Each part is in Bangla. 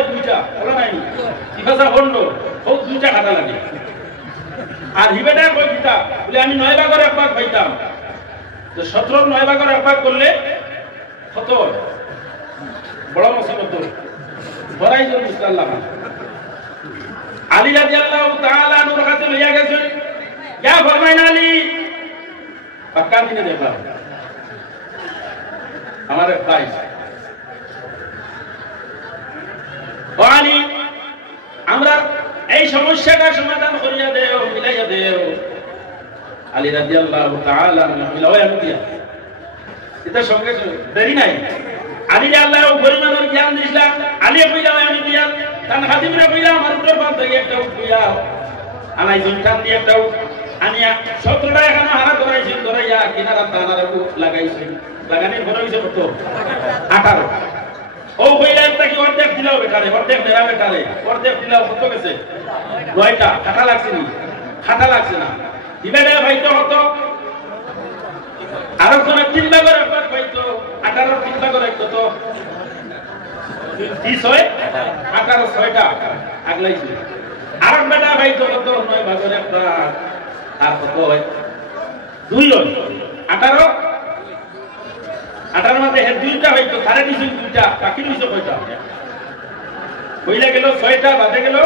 হয় দুইটা বলা নাই ইফাসা হন্ড ও দুইটা খাতা লাগে আর হিবেটা কই দিতা বলে আমি 9 ভাগের 1 ভাগ পাইতাম তো 17 9 ভাগের 1 ভাগ করলে কত বড় মুসিবত বড়াই জোর মুস্তাল্লাহ আলী রাদিয়াল্লাহু তাআলা নূর কাছে লইয়া গেছেন ইয়া ফরমাইনা আলী পাক্কা দিনে দেখলাম আমার ভাই আলী আমরা এই সমস্যাটা সমাধান করিয়া দেও মিলাইয়া দেও আলী রাদিয়াল্লাহু তাআলা মিলাইয়া দিয়া এটা সঙ্গে দেরি নাই আলী আল্লাহ পরিমাণের জ্ঞান দিছিলাম আলী কইলা আমি দিয়া তান খাদিমরা কইলা আমার উপর বাদ থেকে একটা উঠিয়া আনাই জনখান দিয়ে একটা আনিয়া 17টা এখানে হারা ধরাইছিল ধরাইয়া কিনারা তানার লাগাইছে লাগানোর পরে হইছে কত 18 ও কইলা একটা কি অর্ধেক দিলাও বেটারে অর্ধেক মেরা বেটারে অর্ধেক দিলাও কত গেছে 9টা খাতা লাগছে নি খাতা লাগছে না দিবেলে ভাইতো কত আর কোন 3 ভাগের 1 ভাগ পাইতো 18 3 ভাগের 1 কত 30 হয় 18 6টা আগলাইছে আর বেটা ভাইতো কত 9 ভাগের 1 ভাগ আর কত হয় 2 হয় 18 18 মধ্যে 2টা হইতো সাড়ে 2টা বাকি 200 কয়টা কইলা গেল 6টা বাদে গেল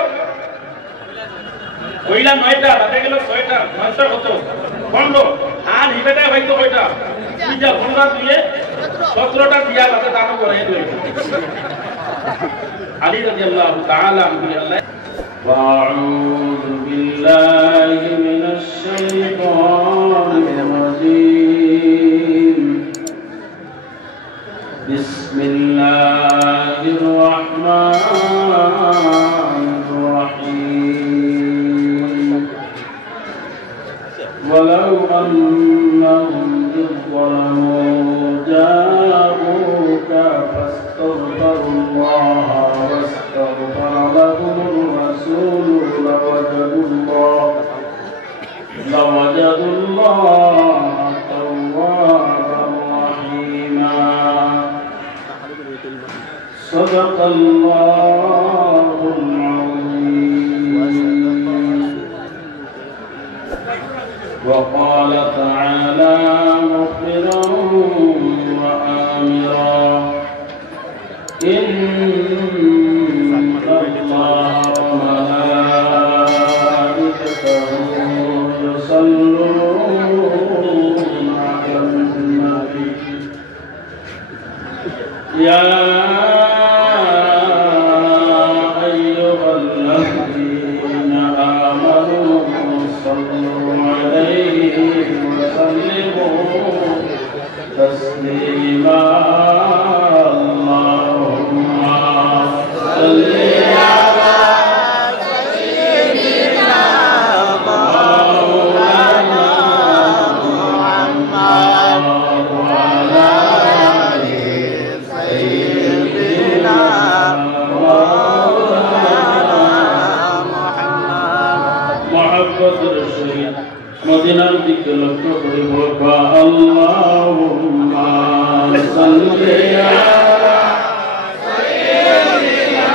কইলা 9টা বাদে গেল 6টা 9টা কত 15 আর হিবেটা হইতো কয়টা দুইটা 15 দিয়ে 17টা দিয়া বাদে দান করে দিল আলী রাদিয়াল্লাহু তাআলা আনহু وأعوذ بالله من الشيطان الرجيم بسم الله الرحمن الرحيم ولو أنهم إذ ظلموا جاءوك فاستغفروا الله واستغفر لهم الرسول لوجدوا الله توابا رحيما صدق الله العظيم وقال تعالى مخبرا وآمرا إن الله وملائكته يصلون على النبي يا أيها الذين آمنوا صلوا عليه وسلموا تسليما اللهم صل على سيدنا مولانا محمد وعلى آل سيدنا مولانا محمد محبت رسول مدينة দিকে লক্ষ্য করে বলবা আল্লাহুম্মা সাল্লি আলা সাইয়্যিদিনা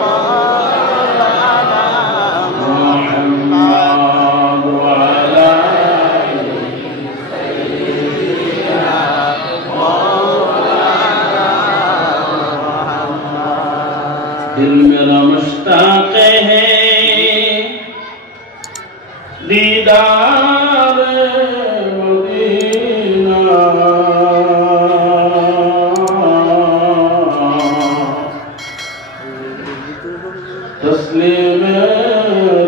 মাওলানা মুহাম্মদ ওয়া আলা আলি সাইয়্যিদিনা মাওলানা মুহাম্মদ दिल मेरा मुश्ताक है दीदार मदीना तस्लीम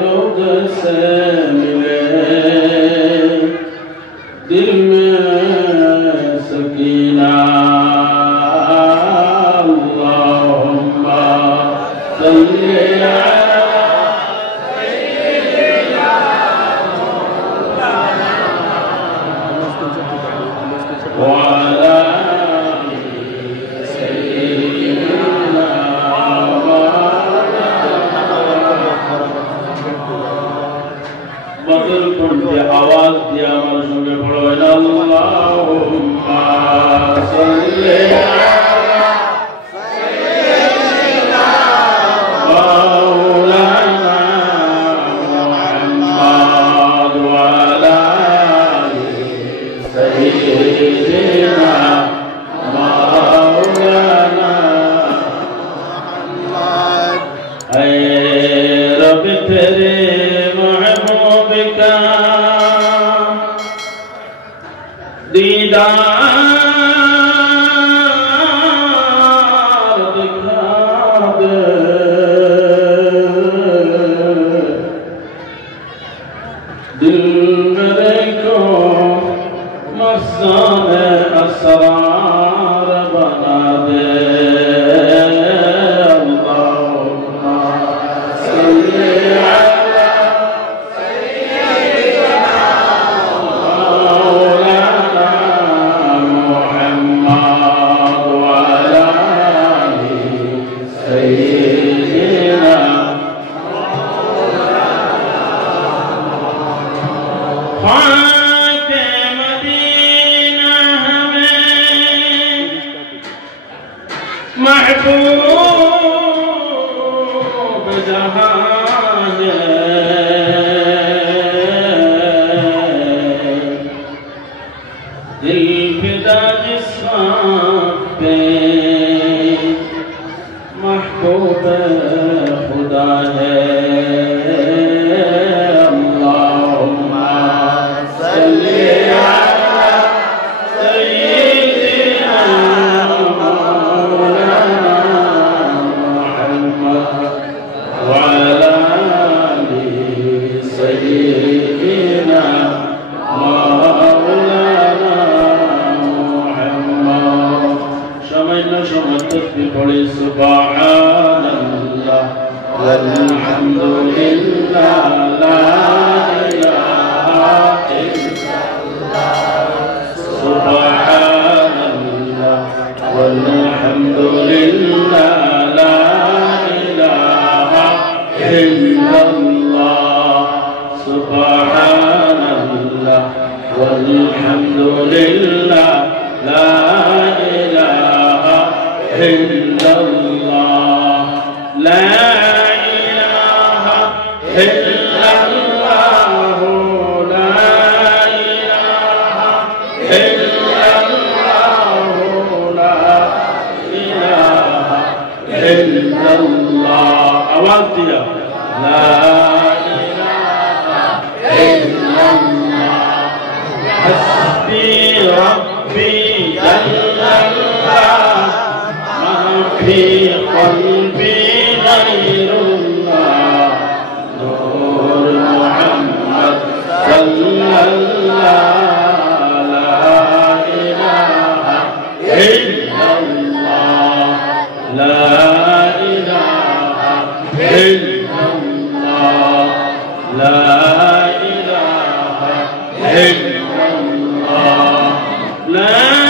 रोज़ से मिले दिल में सकीना अल्लाहुम्मा सल्ली अला وعلى سيدنا मधुर कंठे आवाज दिया हमारे संगे पढ़ो अल्लाहुम्मा सल्ली अला सय्यिदिना दिल मेरे को मस्ताने असरार बना दे अल्लाहुम्मा सल्ली अला सय्यिदिना मौलाना मुहम्मद व अला आलि सय्यिदिना ख्वाके मदीना हमें महबूब जहां है दिल फिदा जिस्म पे महबूब खुदा है सुब्हानल्लाह वल्हम्दुलिल्लाह ला इलाहा इल्लल्लाह सुब्हानल्लाह वल्हम्दुलिल्लाह ला इलाहा इल्लल्लाह सुब्हानल्लाह वल्हम्दुलिल्लाह ला इलाहा इल्लल्लाह ला इलाहा इल्लल्लाह ला इलाहा इल्लल्लाह ला इलाहा इल्लल्लाह आवाज दिया ला इलाहा इल्लल्लाह हस्बी रब्बी जल्लल्लाह في قلبي غير الله نور محمد صلى الله لا إله إلا الله لا إله إلا الله لا إله إلا الله لا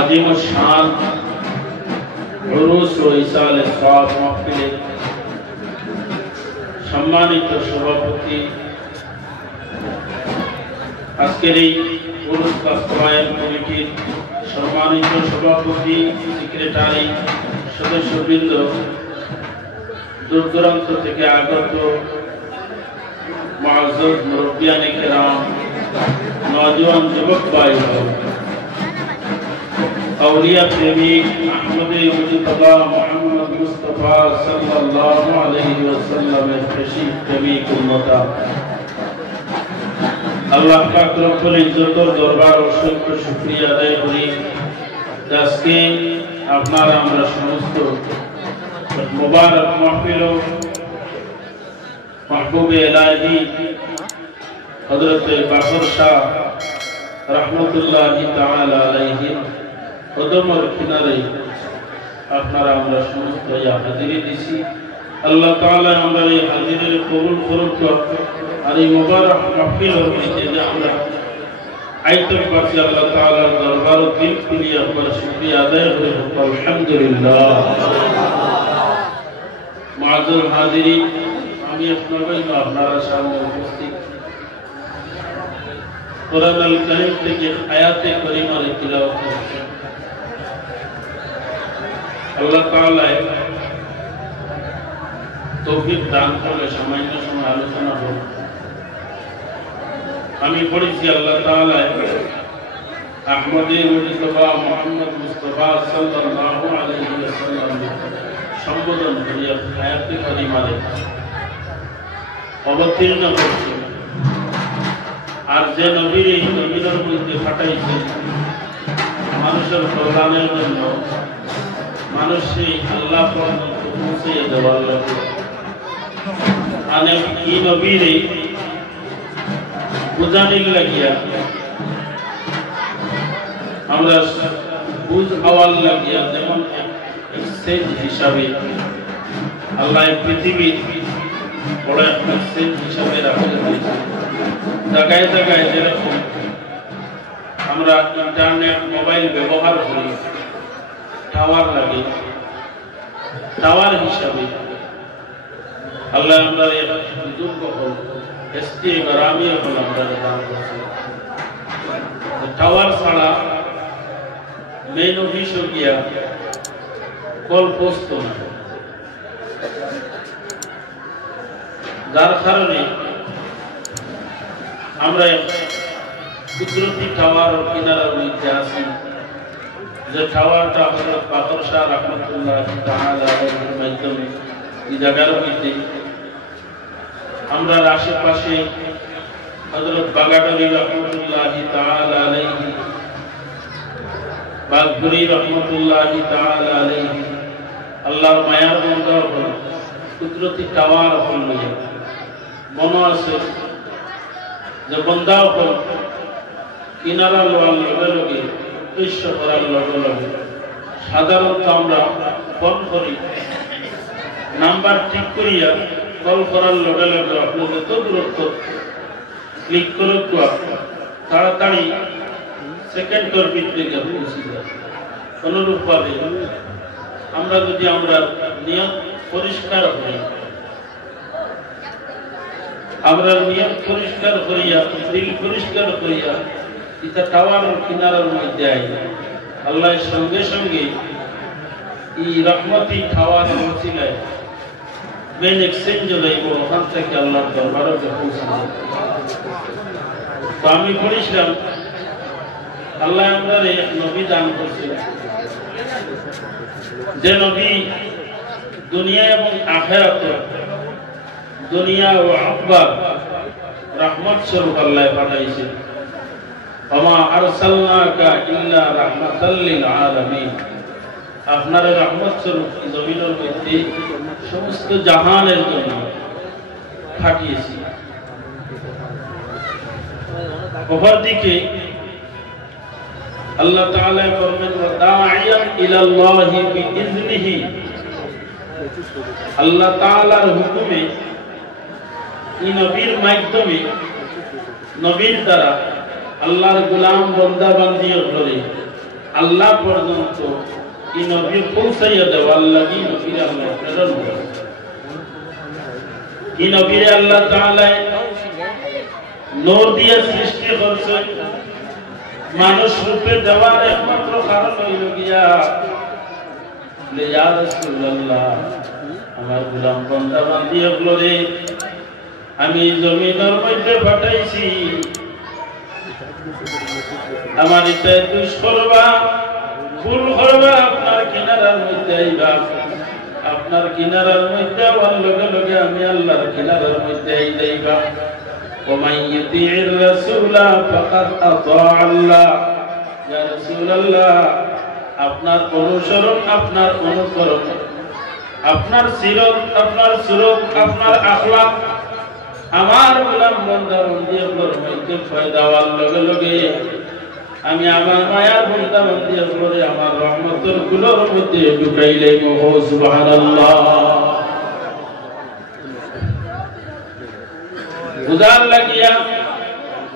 आदिम शान उरुस व इसाले स्वाब महफिले सम्मानित सभापति আজকের এই উরুস বাস্তবায়ন কমিটির সম্মানিত সভাপতি সেক্রেটারি সদস্যবৃন্দ দূর দূরান্ত থেকে আগত মুআজ্জাজ মুরব্বিয়ানে কেরাম नौजवान युवक भाई औलिया प्रेमी अहमद मुजतबा मोहम्मद मुस्तफा सल्लल्लाहु अलैहि वसल्लम तशरीफ तमीक उम्मता अल्लाह पाक रब्बुल इज्जतर दरबार असंख्य शुक्रिया আদায় করি আজকে আপনারা আমরা সমস্ত মুবারক মাহফিল মাহবুবে ইলাহি হযরত বাকর শাহ রাহমাতুল্লাহি তাআলা আলাইহি কদমের কিনারে আপনারা আমরা সমস্ত হাজিরি দিছি। আল্লাহ তাআলা আমরা এই হাজিরের কবুল করুক আর এই মুবারক মাহফিলের মধ্যে যে আমরা আইতে পারছি আল্লাহ তাআলার দরবারে দিল খুলে আপনার শুকরিয়া আদায় করে আলহামদুলিল্লাহ। মাআজুল হাজিরিন, আমি আপনারা সামনে উপস্থিত কোরআন আল কারীম থেকে আয়াতে কারিমার তিলাওয়াত করছি। আল্লাহ তাআলা তৌফিক দান করলে সামান্য সময় আলোচনা করব। আমি পড়েছি আল্লাহ তাআলা আহমদে মুজতবা মুহাম্মদ মুস্তাফা সাল্লাল্লাহু আলাইহি ওয়াসাল্লাম সম্বোধন করে আয়াতে কারিমারে অবতীর্ণ করছে। আর যে নবীর এই নবীদের মধ্যে পাঠাইছে মানুষের কল্যাণের জন্য, মানুষকে আল্লাহ পর্যন্ত পৌঁছে দেওয়ার লক্ষ্যে অনেক এই নবীর বুঝানির লাগিয়া আমরা বুঝ হওয়ার লাগিয়া যেমন এক্সচেঞ্জ হিসাবে আল্লাহ পৃথিবী বড় একটা এক্সচেঞ্জ হিসাবে রাখা হয়েছে। জায়গায় জায়গায় যেরকম আমরা ইন্টারনেট মোবাইল ব্যবহার করি, টাওয়ার লাগে, টাওয়ার হিসাবে আল্লাহ আমরা বুজুর্গ হল এসটি গ্রামী হল আমরা দান করছি। টাওয়ার ছাড়া মেইন অফিস গিয়া কল পোস্ট না, যার কারণে আমরা কুদরতি টাওয়ার কিনারার মধ্যে আছি। যে টাওয়ারটা হযরত বাকর শাহ রাহমাতুল্লাহি তাআলা আলাইহির মাধ্যমে এই জায়গার মধ্যে আমরা আশেপাশে হযরত বাগাডালি রাহমাতুল্লাহি তাআলা আলাইহি, বাগপুরি রাহমাতুল্লাহি তাআলা আলাইহি আল্লাহর মায়ার বন্ধা হল কুদরতি টাওয়ার হল মনে আছে যে বন্ধা হল কিনারা লোয়ার লগে লগে উদ্দেশ্য করার লগে লগে সাধারণত আমরা ফোন করি, নাম্বার ঠিক করিয়া কল করার লগে লগে আপনি যত দূরত্ব ক্লিক করে তাড়াতাড়ি সেকেন্ডের ভিতরে গিয়ে পৌঁছে যায়। অনুরূপভাবে আমরা যদি আমরা নিয়ম পরিষ্কার হই, আমরা নিয়ম পরিষ্কার করিয়া দিল পরিষ্কার করিয়া এটা টাওয়ার কিনারার মধ্যে আই আল্লাহ সঙ্গে সঙ্গে এই রহমতি টাওয়ার পৌঁছিলায় মেন এক্সচেঞ্জ লাইব ওখান থেকে আল্লাহর দরবারে পৌঁছে যায়। তো আমি বলেছিলাম আল্লাহ আমরা এক নবী দান করছে, যে নবী দুনিয়া এবং আখিরাতে দুনিয়া ও আকবার রহমত স্বরূপ আল্লাহ পাঠাইছে। ওমা আরসালনাকা ইল্লা রাহমাতাল লিল আলামিন, আপনার রহমত স্বরূপ জমিনের মধ্যে সমস্ত জাহানের জন্য পাঠিয়েছি। অপরদিকে আল্লাহ তাআলা ফরমান ওয়া দাঈয়ান ইলাল্লাহি বিইজনিহি, আল্লাহ তাআলার হুকুমে এই নবীর মাধ্যমে নবীর দ্বারা আল্লাহর গোলাম বান্দা বান্দি করে আল্লাহ পর্যন্ত এই নবী পৌঁছাইয়া দেওয়ার লাগি নবীর আল্লাহ প্রেরণ করেন। এই নবীর আল্লাহ তাআলা নূর দিয়ে সৃষ্টি করেছেন, মানুষ রূপে দেওয়ার একমাত্র কারণ হইল গিয়া ইয়া রাসূলুল্লাহ, আমার গোলাম বান্দা বান্দি করে আমি জমিনের মধ্যে পাঠাইছি, আমার এটা দুষ করবা ভুল করবা আপনার কিনারার মধ্যে আইবা, আপনার কিনারার মধ্যে আমার লগে লগে আমি আল্লাহর কিনারার মধ্যে আই যাইবা। ومن يطيع الرسول فقد اطاع الله, ইয়া রাসূলুল্লাহ আপনার অনুসরণ, আপনার অনুকরণ, আপনার সিরত, আপনার সুরত, আপনার আখলাক আমার গোলাম বান্দা বান্দিয়ার মধ্যে ফয়দা হওয়ার লগে লগে আমি আমার মায়ার বান্দা বান্দিয়ার করে আমার রহমতের গুলোর মধ্যে ঢুকাইলে সুবহানাল্লাহ। উদার লাগিয়া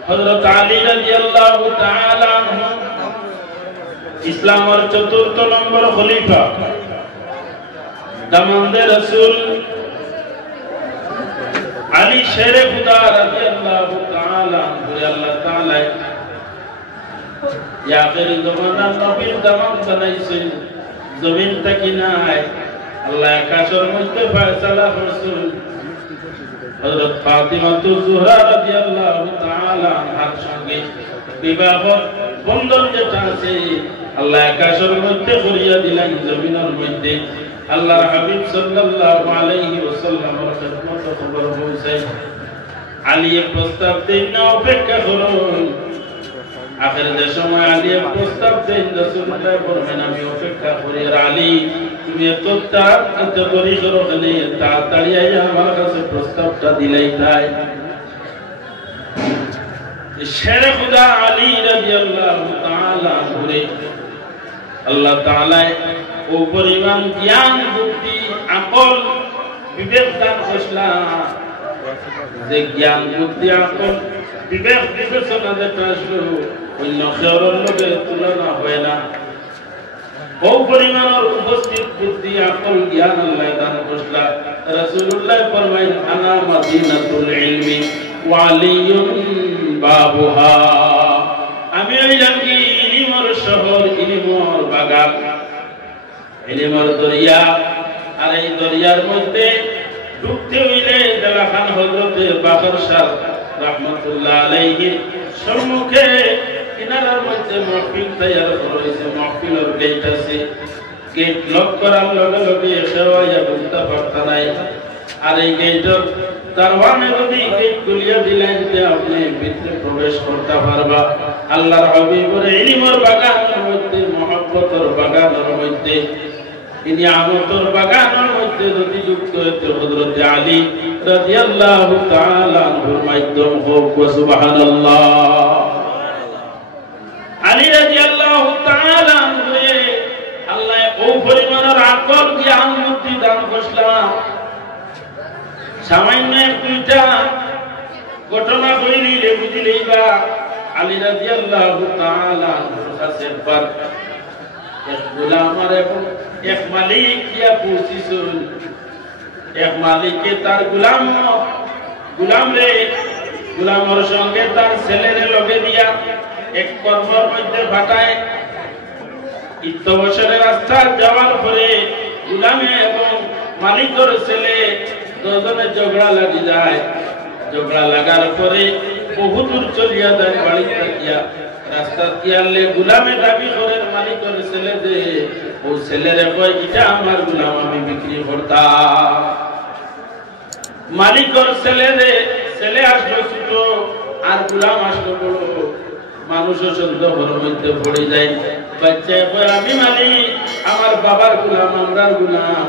হযরত আলী রাদিয়াল্লাহু তাআলা আনহু ইসলামের চতুর্থ নম্বর খলিফা, দামান্দে রাসূল আলী শেরে খুদা রাদিয়াল্লাহু তাআলা আনহু আল্লাহ তাআলা আখিরি জামানার নবীর দামাম বানাইছেন। জমিন থেকে নাই, আল্লাহ আকাশের মধ্যে ফয়সালা করছেন। হযরত ফাতিমা যুহরা রাদিয়াল্লাহু তাআলা আনহার সঙ্গে বিবাহ বন্ধন যেটা আছে আল্লাহ আকাশের মধ্যে করিয়া দিলেন, জমিনের মধ্যে আল্লাহর হাবিব সাল্লাল্লাহু আলাইহি ওয়াসাল্লামের খিদমতে খবর পৌঁছায়। আলী প্রস্তাব দেন না, অপেক্ষা করুন। আখিরের সময় আলী প্রস্তাব দেন, রাসূলুল্লাহ বলেন আমি অপেক্ষা করি। আর আলী তুমি এত করি করো কেন, তাড়াতাড়ি আইয়া আমার কাছে প্রস্তাবটা দিলেই তাই। শেরে খুদা আলী রাদিয়াল্লাহু তাআলা আনহু আল্লাহ তাআলা ও পরিমাণ জ্ঞান, বুদ্ধি, আকল, বিবেক দান করলেন যে জ্ঞান, বুদ্ধি, আকল, বিবেক বিবেচনা যেটা আসলো অন্য কেউর লগে তুলনা হয় না। ও পরিমাণের উপস্থিত বুদ্ধি, আকল, জ্ঞান আল্লাহ দান করলেন। রাসূলুল্লাহ ফরমাইন আনা মাদিনাতুল ইলমি ওয়া আলিয়ুন বাবুহা, আমি হইলাম কি ইলমের শহর, ইলমের বাগান, ইলমের দরিয়া। আর এই দরিয়ার মধ্যে ঢুকতে হইলে দেলাখান হযরত বাকর শাহ রাহমাতুল্লাহ আলাইহি সম্মুখে কিনারার মধ্যে মাহফিল তৈয়ার করা হয়েছে। মাহফিলের গেট আছে, গেট লক করার লগে লগে সেওয়াইয়া ঢুকতে পারত নাই। আর এই গেটের দারওয়ানে যদি গেট খুলিয়া দিলেন যে আপনি ভিতরে প্রবেশ করতে পারবা। আল্লাহর হাবিবের ইলমের বাগানের মধ্যে, মহব্বতের বাগানের মধ্যে, নিয়ামতের বাগানের মধ্যে যদি যুক্ত হইতে হযরত আলী রাদিয়াল্লাহু তাআলা আনহুর মাধ্যম হোক। সুবহানাল্লাহ। আলী রাদিয়াল্লাহু তাআলা আনহু আল্লাহ ও পরিমাণের আকল, জ্ঞান, বুদ্ধি দান করলেন। সামান্য দুইটা ঘটনা কইলে বুঝিলেই বা আলী রাদিয়াল্লাহু তাআলা আনহুর কাছে একবার এক গোলামের এবং এক মালিক ইয়া পৌঁছিছিল। এক মালিককে তার গোলামের সঙ্গে তার ছেলের লগে দিয়া এক কর্মের মধ্যে পাঠায়। ইত্যবসরের রাস্তা যাওয়ার পরে গোলামে এবং মালিকের ছেলে দুজনে ঝগড়া লাগি যায়। ঝগড়া লাগার পরে বহু দূর চলিয়া যায় বাড়ি থাকিয়া। রাস্তা দিয়ালে গোলামে দাবি করে মালিকের ছেলে যে ও ছেলেরে কয় এটা আমার গোলাম, আমি বিক্রি করতাম। মালিকের ছেলে আসলো ছোট আর গোলাম আসলো বড়। মানুষের সন্দেহের মধ্যে পড়ে যায়। বাচ্চা কয় আমি মালিক, আমার বাবার গোলাম, আমরার গোলাম।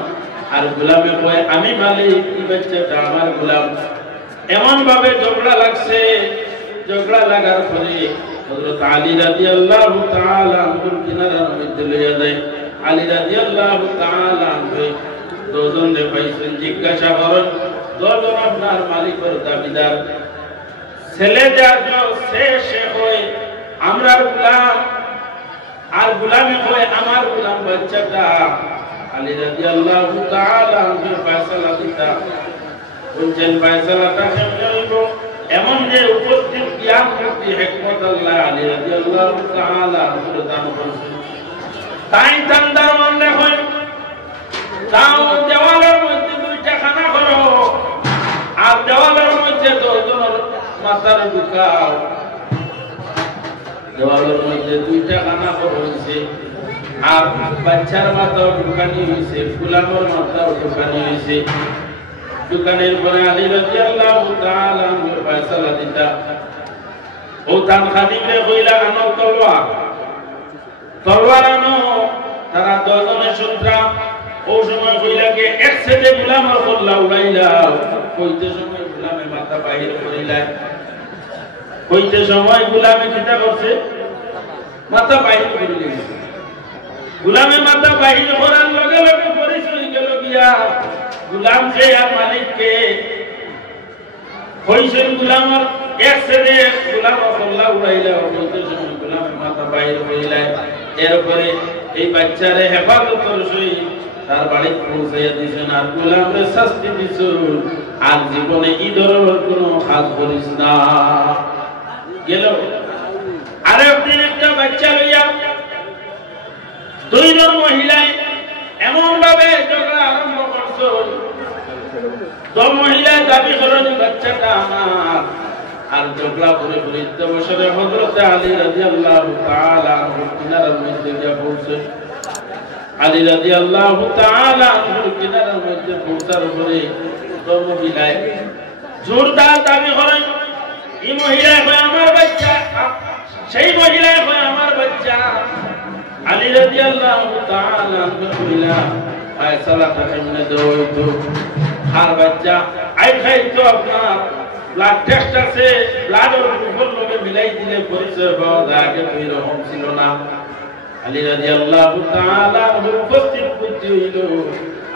আর গোলামে কয় আমি মালিক, এই বাচ্চাটা আমার গোলাম। এমন ভাবে ঝগড়া লাগছে। ঝগড়া লাগার পরে হযরত আলী রাদিয়াল্লাহু তাআলা আনহুর কিনারার মধ্যে লইয়া যায়। আলী রাদিয়াল্লাহু তাআলা আনহু দুজনে পাইছেন, জিজ্ঞাসা করেন দুজন আপনার মালিকের দাবিদার। ছেলে যার সে হয় আমরার গোলাম, আর গোলামে হয় আমার গোলাম বাচ্চাটা। আলী রাদিয়াল্লাহু তাআলা আনহু ফয়সালা দিতা বলছেন ফয়সালাটা কেমনে হইব। এমন যে উপস্থিত জ্ঞান, বুদ্ধি, হিকমত আল্লাহ আলী রাদিয়াল্লাহু তাআলা আনহু দান করেছেন। তাই তান্দার মনে হয় তাও দেওয়ালের মধ্যে দুইটা খানা করো, আর দেওয়ালের মধ্যে দুজনের মাথার ঢুকাও। দেওয়ালের মধ্যে দুইটা খানা করো হয়েছে, আর বাচ্চার মাথাও ঢুকানি হয়েছে, গোলামের মাথাও ঢুকানি হয়েছে। দোকানের পরে আলী রাদিয়াল্লাহু তাআলা আনহু ফয়সালা দিতা। ও তার খাদিমরে কইলা আনো তলোয়ার আনো। তারা 10 জনের সন্ত্রা ও সময় কইলাকে এক সেটে গোলাম আর বললা উড়াইলা কইতে সময় গোলামে মাথা বাইর করিলা কইতে সময় গোলামে কিটা করছে মাথা বাইর করিলে গোলামে মাথা বাইর করার লগে লগে পরিচয় গেল গিয়া গোলাম কে আর মালিক কে কইছেন গোলামর এক সেটে গোলাম বললা উড়াইলা কইতে সময় গোলামে মাথা বাইর করিলা এরপরে এই বাচ্চারে হেফাজত করছই তার বাড়ি পৌঁছাইয়া দিছেন আর গোলামরে শাস্তি দিছুন আর জীবনে এই ধরনের কোনো কাজ করিস না গেল আরেকদিন একটা বাচ্চা লইয়া 2 জন মহিলায় এমন ভাবে ঝগড়া আরম্ভ করছো তো মহিলা দাবি করেন বাচ্চাটা আমার আর ঝগড়া করে করে বছরে হযরত আলী রাদিয়াল্লাহু তাআলা আনহু কিনারার মধ্যে গিয়ে পৌঁছে আলী রাদিয়াল্লাহু তাআলা আনহু কিনারার মধ্যে পৌঁছার পরে তো মহিলায় জোরদার দাবি করেন এই মহিলা হয় আমার বাচ্চা সেই মহিলা হয় আমার বাচ্চা আলী রাদিয়াল্লাহু তাআলা আনহু কইলা ফয়সালাটা কেমনে দেওয়া তো আর বাচ্চা আই খাই তো আপনার ব্লাড টেস্ট আছে ব্লাড আর গ্লুকোজ লগে মিলাই দিলে পরিচয় পাওয়া যায় আগে তো এরকম ছিল না আলী রাদিয়াল্লাহু তাআলা উপস্থিত করতে হইল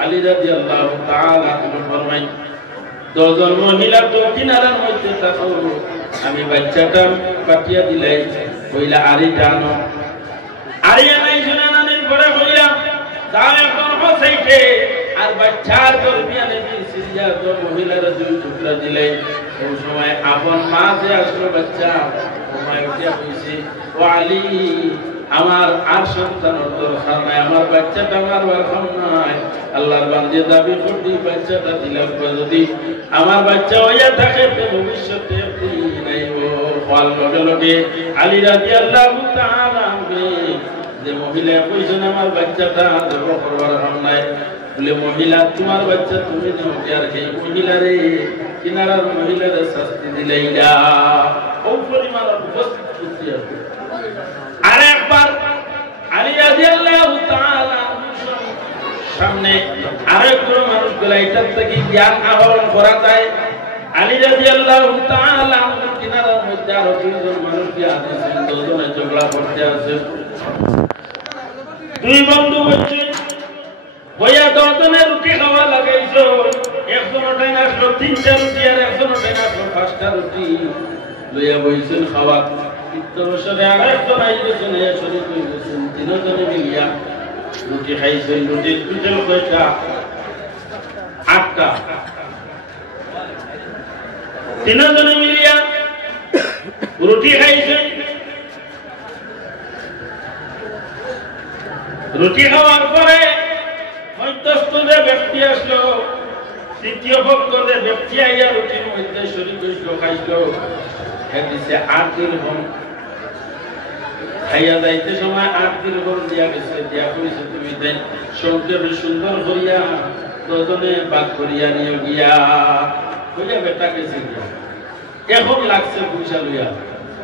আলী রাদিয়াল্লাহু তাআলা ফরমাই 10 জন মহিলা তো কিনারার মধ্যে থাকো আমি বাচ্চাটা পাঠিয়ে দিলাই কইলা আরে জানো আরে নাই শুনানানির পরে কইলা যাও এখন হসাইতে আর বাচ্চার দরমিয়ানে সিরিয়া তো মহিলারা 2 টুকরা দিলে ওই সময় আপন মা যে আসলো বাচ্চা সময় উঠিয়া কইছে ও আলী আমার আর সন্তানের দরকার নাই আমার বাচ্চাটা আমার বারখাম নাই আল্লাহর বান্দে দাবি করতে বাচ্চাটা দিলাম যদি আমার বাচ্চা হইয়া থাকে তো ভবিষ্যতে নাই ও ফল লগে লগে আলী রাদিয়াল্লাহু তাআলা যে মহিলা কইছেন আমার বাচ্চাটা দেব করবার হাম নাই বলে মহিলা তোমার বাচ্চা তুমি নাও আর এই মহিলারে কিনারার মহিলারে শাস্তি দিলাইলা ও পরিমাণ উপস্থিত করতে হবে আর একবার আলী রাদিয়াল্লাহু তাআলা সামনে আরেকজন মানুষ গলাইটার থেকে জ্ঞান আহরণ করা যায় আলী রাদিয়াল্লাহু তাআলা কিনারার মধ্যে আরো 2 জন মানুষ গিয়া আছেন 2 জনে ঝগড়া করতে আছে 2 বন্ধু বলছে হইয়া 10 জনের রুটি খাওয়া লাগাইছো একজন ওটাই আসলো 3টা রুটি আর একজন ওটাই আসলো 5টা রুটি লইয়া বইছেন খাওয়া ইত্তবসরে আরেকজন আইছেন এ শরীর কইছেন 3 জনে মিলিয়া রুটি খাইছেন রুটির পিঠে কয়টা 8টা 3 জনে মিলিয়া রুটি খাইছেন রুটি খাওয়ার পরে মধ্যস্থ যে ব্যক্তি আসলো তৃতীয় পক্ষে ব্যক্তি আইয়া রুটির মধ্যে শরীর কইলো খাইলো দিছে 8 দিরহম খাইয়া যাইতে সময় 8 দিরহম দিয়া গেছে দিয়া কইছে তুমি দেন সংক্ষেপে সুন্দর করিয়া প্রথমে বাদ করিয়া নিয়ে গিয়া কইয়া বেটা গেছে এখন লাগছে পয়সা লইয়া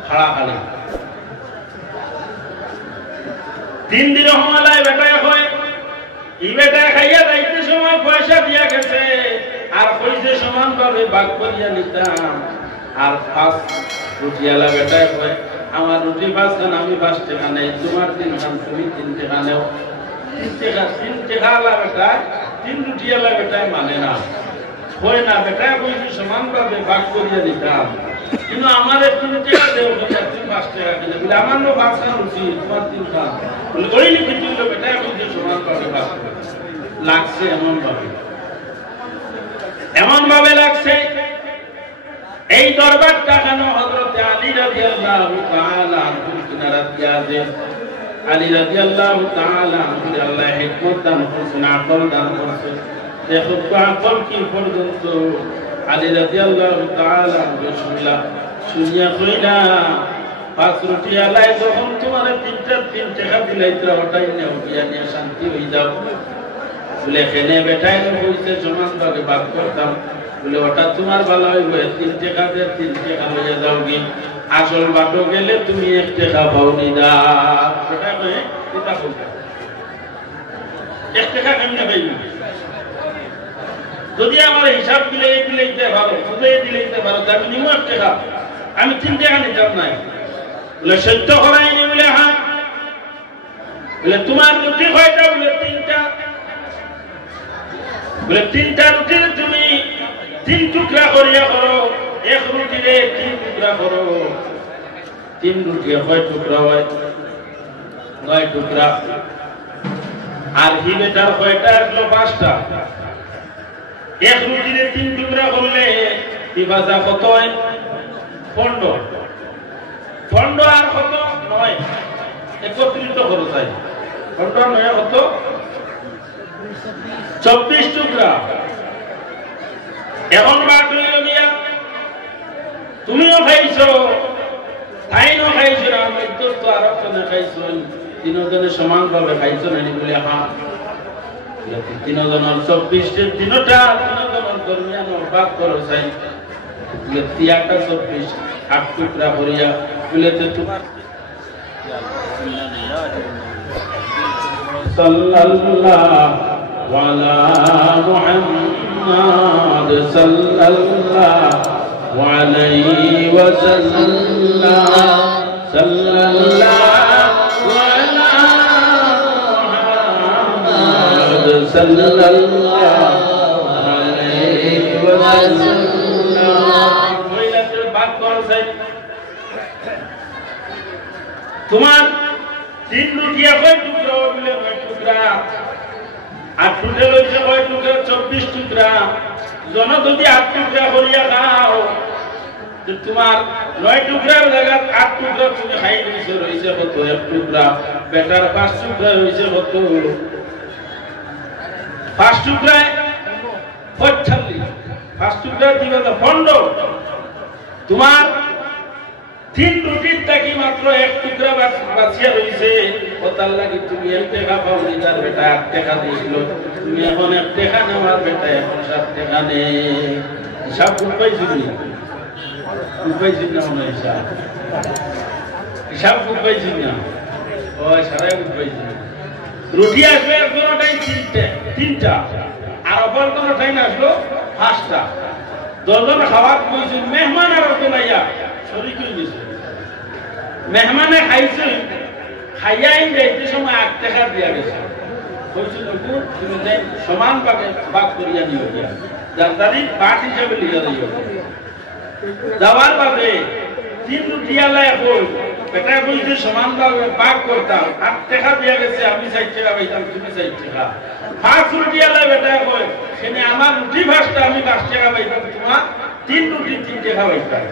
খাড়া খালি 3 দিরহম আলাই বেটা হয় এই বেটা খাইয়া যাইতে সময় পয়সা দিয়া গেছে আর কইছে সমান ভাবে ভাগ করিয়া নিতাম আর 5 রুটিয়ালা বেটা হয় আমার রুটি 5 খান আমি 5 টাকা নেই তোমার 3 খান তুমি 3 টাকা নেও 3 টাকা লা বেটা 3 রুটিয়ালা বেটা মানে না হয় না বেটা কইছে সমান ভাবে ভাগ করিয়া নিতাম কিন্তু আমার একটু টাকা দেও তুমি 5 টাকা দিলে বলে আমার নো 5 খান রুটি তোমার 3 খান বলে ওইলি কিছু বেটা কইছে সমান ভাবে ভাগ লাগছে এমন ভাবে লাগছে এই দরবারটা কেন হযরত আলী রাদিয়াল্লাহু তাআলা আনহু কিনারা দিয়াছে আলী রাদিয়াল্লাহু তাআলা আনহু আল্লাহ হিকমত দান করেছেন আকল দান করেছেন দেখো আকল কি পর্যন্ত আলী রাদিয়াল্লাহু তাআলা আনহু শুনিয়া কইলা 5 রুটি আলাই যখন তোমার 3 টাকা দিলাইতো ওটাই নেও গিয়া নিয়ে শান্তি হই যাও বলে এখানে বেটাই কইছে সমান ভাবে ভাগ করতাম বলে ওটা তোমার ভালো হইবে 3 টাকা দিয়ে 3 টাকা লইয়া যাও কি আসল বাটো গেলে তুমি 1 টাকা পাওনি দা বেটা কই এটা কইতা 1 টাকা কেমনে পাইবি যদি আমার হিসাব দিলেইতে পারো দিলেইতে পারো আমি নিমু 1 টাকা আমি 3 টাকা নিতাম নাই বলে সত্য করাইনি বলে হ্যাঁ বলে তোমার রুটি কয়টা বলে 3টা বলে 3টা রুটি তুমি 3 টুকরা করিয়া করো 1 রুটিরে 3 টুকরা করো 3 রুটি কয় টুকরা হয় 9 টুকরা আর হি বেটার কয়টা আসলো 5টা 1 রুটিরে 3 টুকরা করলে কি বাজা কত হয় 15 আর কত 9 একত্রিত করো তাই 15 9 কত 24 টুকরা এখন বাদ হইল গিয়া তুমিও খাইছো তাইও খাইছো না মৃত্যু তো আর কোনো খাইছো তিনজনে সমানভাবে খাইছো না বলে হ্যাঁ তিনজনের 24 তিনটা তিনজনের দরমিয়ান ভাগ করো চাই তিয়াটা 24 8 টুকরা করিয়া বলেছে তোমার সাল্লাল্লাহু আলা মুহাম্মাদ সাল্লাল্লাহু আলাইহি ওয়াসাল্লাম সাল্লাল্লাহু আলা মুহাম্মাদ সাল্লাল্লাহু আলাইহি ওয়াসাল্লাম কইলাতে বাদ করো চাই তোমার 3 রুটিয়া কয় টুকরা বলে 9 টুকরা আর টুকরা লইছে কয় টুকরা 24 টুকরা জন যদি 8 টুকরা করিয়া খাও তো তোমার 9 টুকরার জায়গা 8 টুকরা তুমি খাই দিছো রইছে কত 1 টুকরা বেটার 5 টুকরা হইছে কত 5 টুকরায় 45 5 টুকরা দিবা তো ফন্ড তোমার 3 রুটির থাকি মাত্র 1 টুকরা বাঁচিয়া রইছে ওতার লাগি তুমি 1 টাকা পাও নিদার বেটা 8 টাকা দিছিল তুমি এখন 1 টাকা নেওয়ার বেটা এখন 7 টাকা নে হিসাব পাইছিস না মনে হিসাব পাইছিস না ও সারাই পাইছিস রুটি আসবে একজনটাই 3টা আর অপর কোনটাই না আসলো 5টা 10 জন খাওয়ার কইছেন মেহমান আর তোলাইয়া শরীক হয়ে গেছে মেহমানে খাইছে খাইয়াই যাইতে সময় 8 টাকা দিয়া গেছে কইছে তুমি যাই সমান ভাগে ভাগ করিয়া নিও যার তারিখ পাঠ হিসাবে লিখা দিও যাওয়ার ভাবে 3 রুটিয়ালায় কই বেটা কইছে সমান ভাগে ভাগ করতাম 8 টাকা দিয়া গেছে আমি 60 টাকা পাইতাম তুমি 60 টাকা 5 রুটিয়ালায় বেটা কই সেনে আমার রুটি 5টা আমি 5 টাকা পাইতাম তোমার 3 রুটি 3 টাকা পাইতাম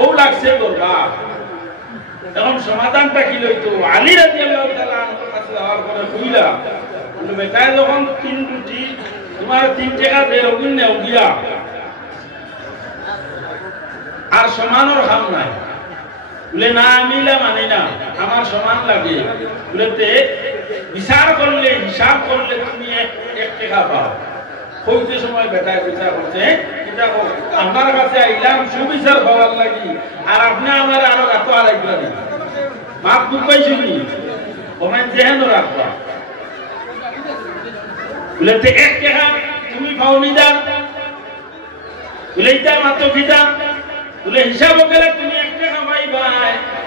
ও লাগছে করবা এখন সমাধানটা কি লইতো আলী রাদিয়াল্লাহু তাআলা আনহু কাছে যাওয়ার পরে কইলা বলে বেটা যখন 3 রুটি তোমার 3 টাকা দেও কিনে গিয়া আর সমানর খাম নাই বলে না আমিলা মানি না আমার সমান লাগে বলেতে বিচার করলে হিসাব করলে তুমি 1 টাকা পাও কইতে সময় বেটায় বিচার করতে এটা আমার কাছে আইলাম সুবিচার পাওয়ার লাগি আর আপনি আমার আরো গাতো আলাইবা না মাপ পাইছুনি ওমান যেহেন রাখবা বলেতে 1 টাকা তুমি পাওনি দাও বলে এটা মাত্র কিটা বলে হিসাব করে তুমি 1 টাকা পাইবা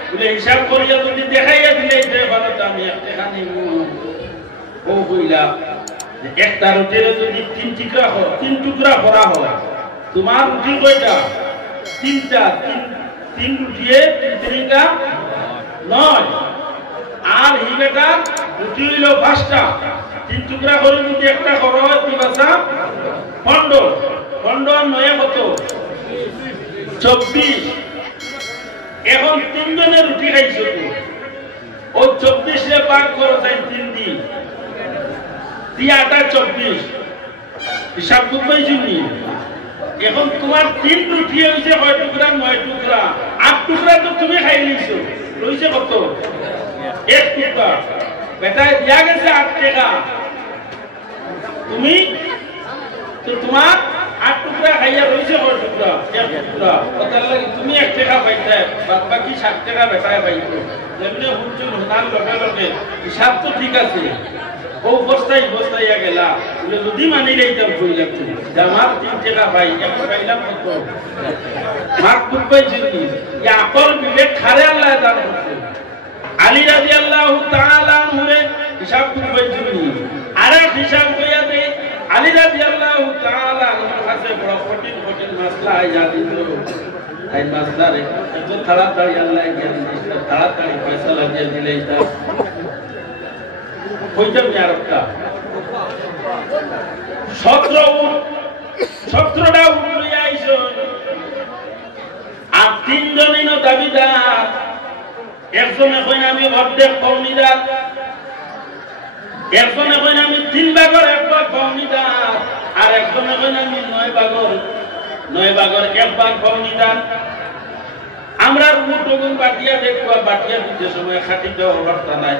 বলে হিসাব করিয়া যদি দেখাইয়া দিলে যে ভালো আমি 1 টাকা নিব ও কইলা একটা রুটির যদি 3 টুকরা করা হয় তোমার রুটি কয়টা 3টা 3 রুটিয়ে 3 টা 9 আর হি বেটা রুটি হইল 5টা 3 টুকরা করে যদি একটা করো কি বাসা 15 আর 9 কত 24 এখন 3 জনের রুটি খাইছো ও 24 এ ভাগ করো তাই 3 দিন 24 হিসাব পাইছুনি এখন তোমার 3 রুটি হইছে কয় টুকরা 9 টুকরা 8 টুকরা তো তুমি খাই নিছো রইছে কত 1 টুকরা বেটা দিয়া গেছে 8 টাকা তুমি তো তোমার 8 টুকরা খাইয়া রইছে কয় টুকরা 1 টুকরা ওটার লাগি তুমি 1 টাকা পাইতে বাদ বাকি 7 টাকা বেটায় পাইছো যেমনি হুজুর হুনার লগে লগে হিসাব তো ঠিক আছে ও ও বস্তাইয়া গেলা বলে যদি মানিলে এটা ভুল লাগতো আমার 3 টাকা ভাই এখন পাইলাম কত মাক বুঝবে যদি এই আকল বিবেক খারে আল্লাহ দান করছে আলী রাদিয়াল্লাহু তাআলা আনহুরে হিসাব করবে যদি আরে হিসাব কইয়া দে আলী রাদিয়াল্লাহু তাআলা আনহুর কাছে বড় কঠিন মাসলা আইয়া দিল এই মাসলারে এত তাড়াতাড়ি আল্লাহ জ্ঞান দিয়েছে তাড়াতাড়ি ফয়সালা দিয়ে দিলে এটা কইতাম আরবটা 17টা উট লইয়া আইছো আর 3 জনই ন দাবিদার একজনে কইন আমি অর্ধেক পাওনিদার একজনে কইন আমি 3 ভাগের 1 ভাগ পাওনিদার আর একজনে কইন আমি 9 ভাগের 1 ভাগ পাওনিদার আমরা উট ওগুন বাটিয়া দেখবা বাটিয়া দিতে সময় খাটিতে অবস্থা নাই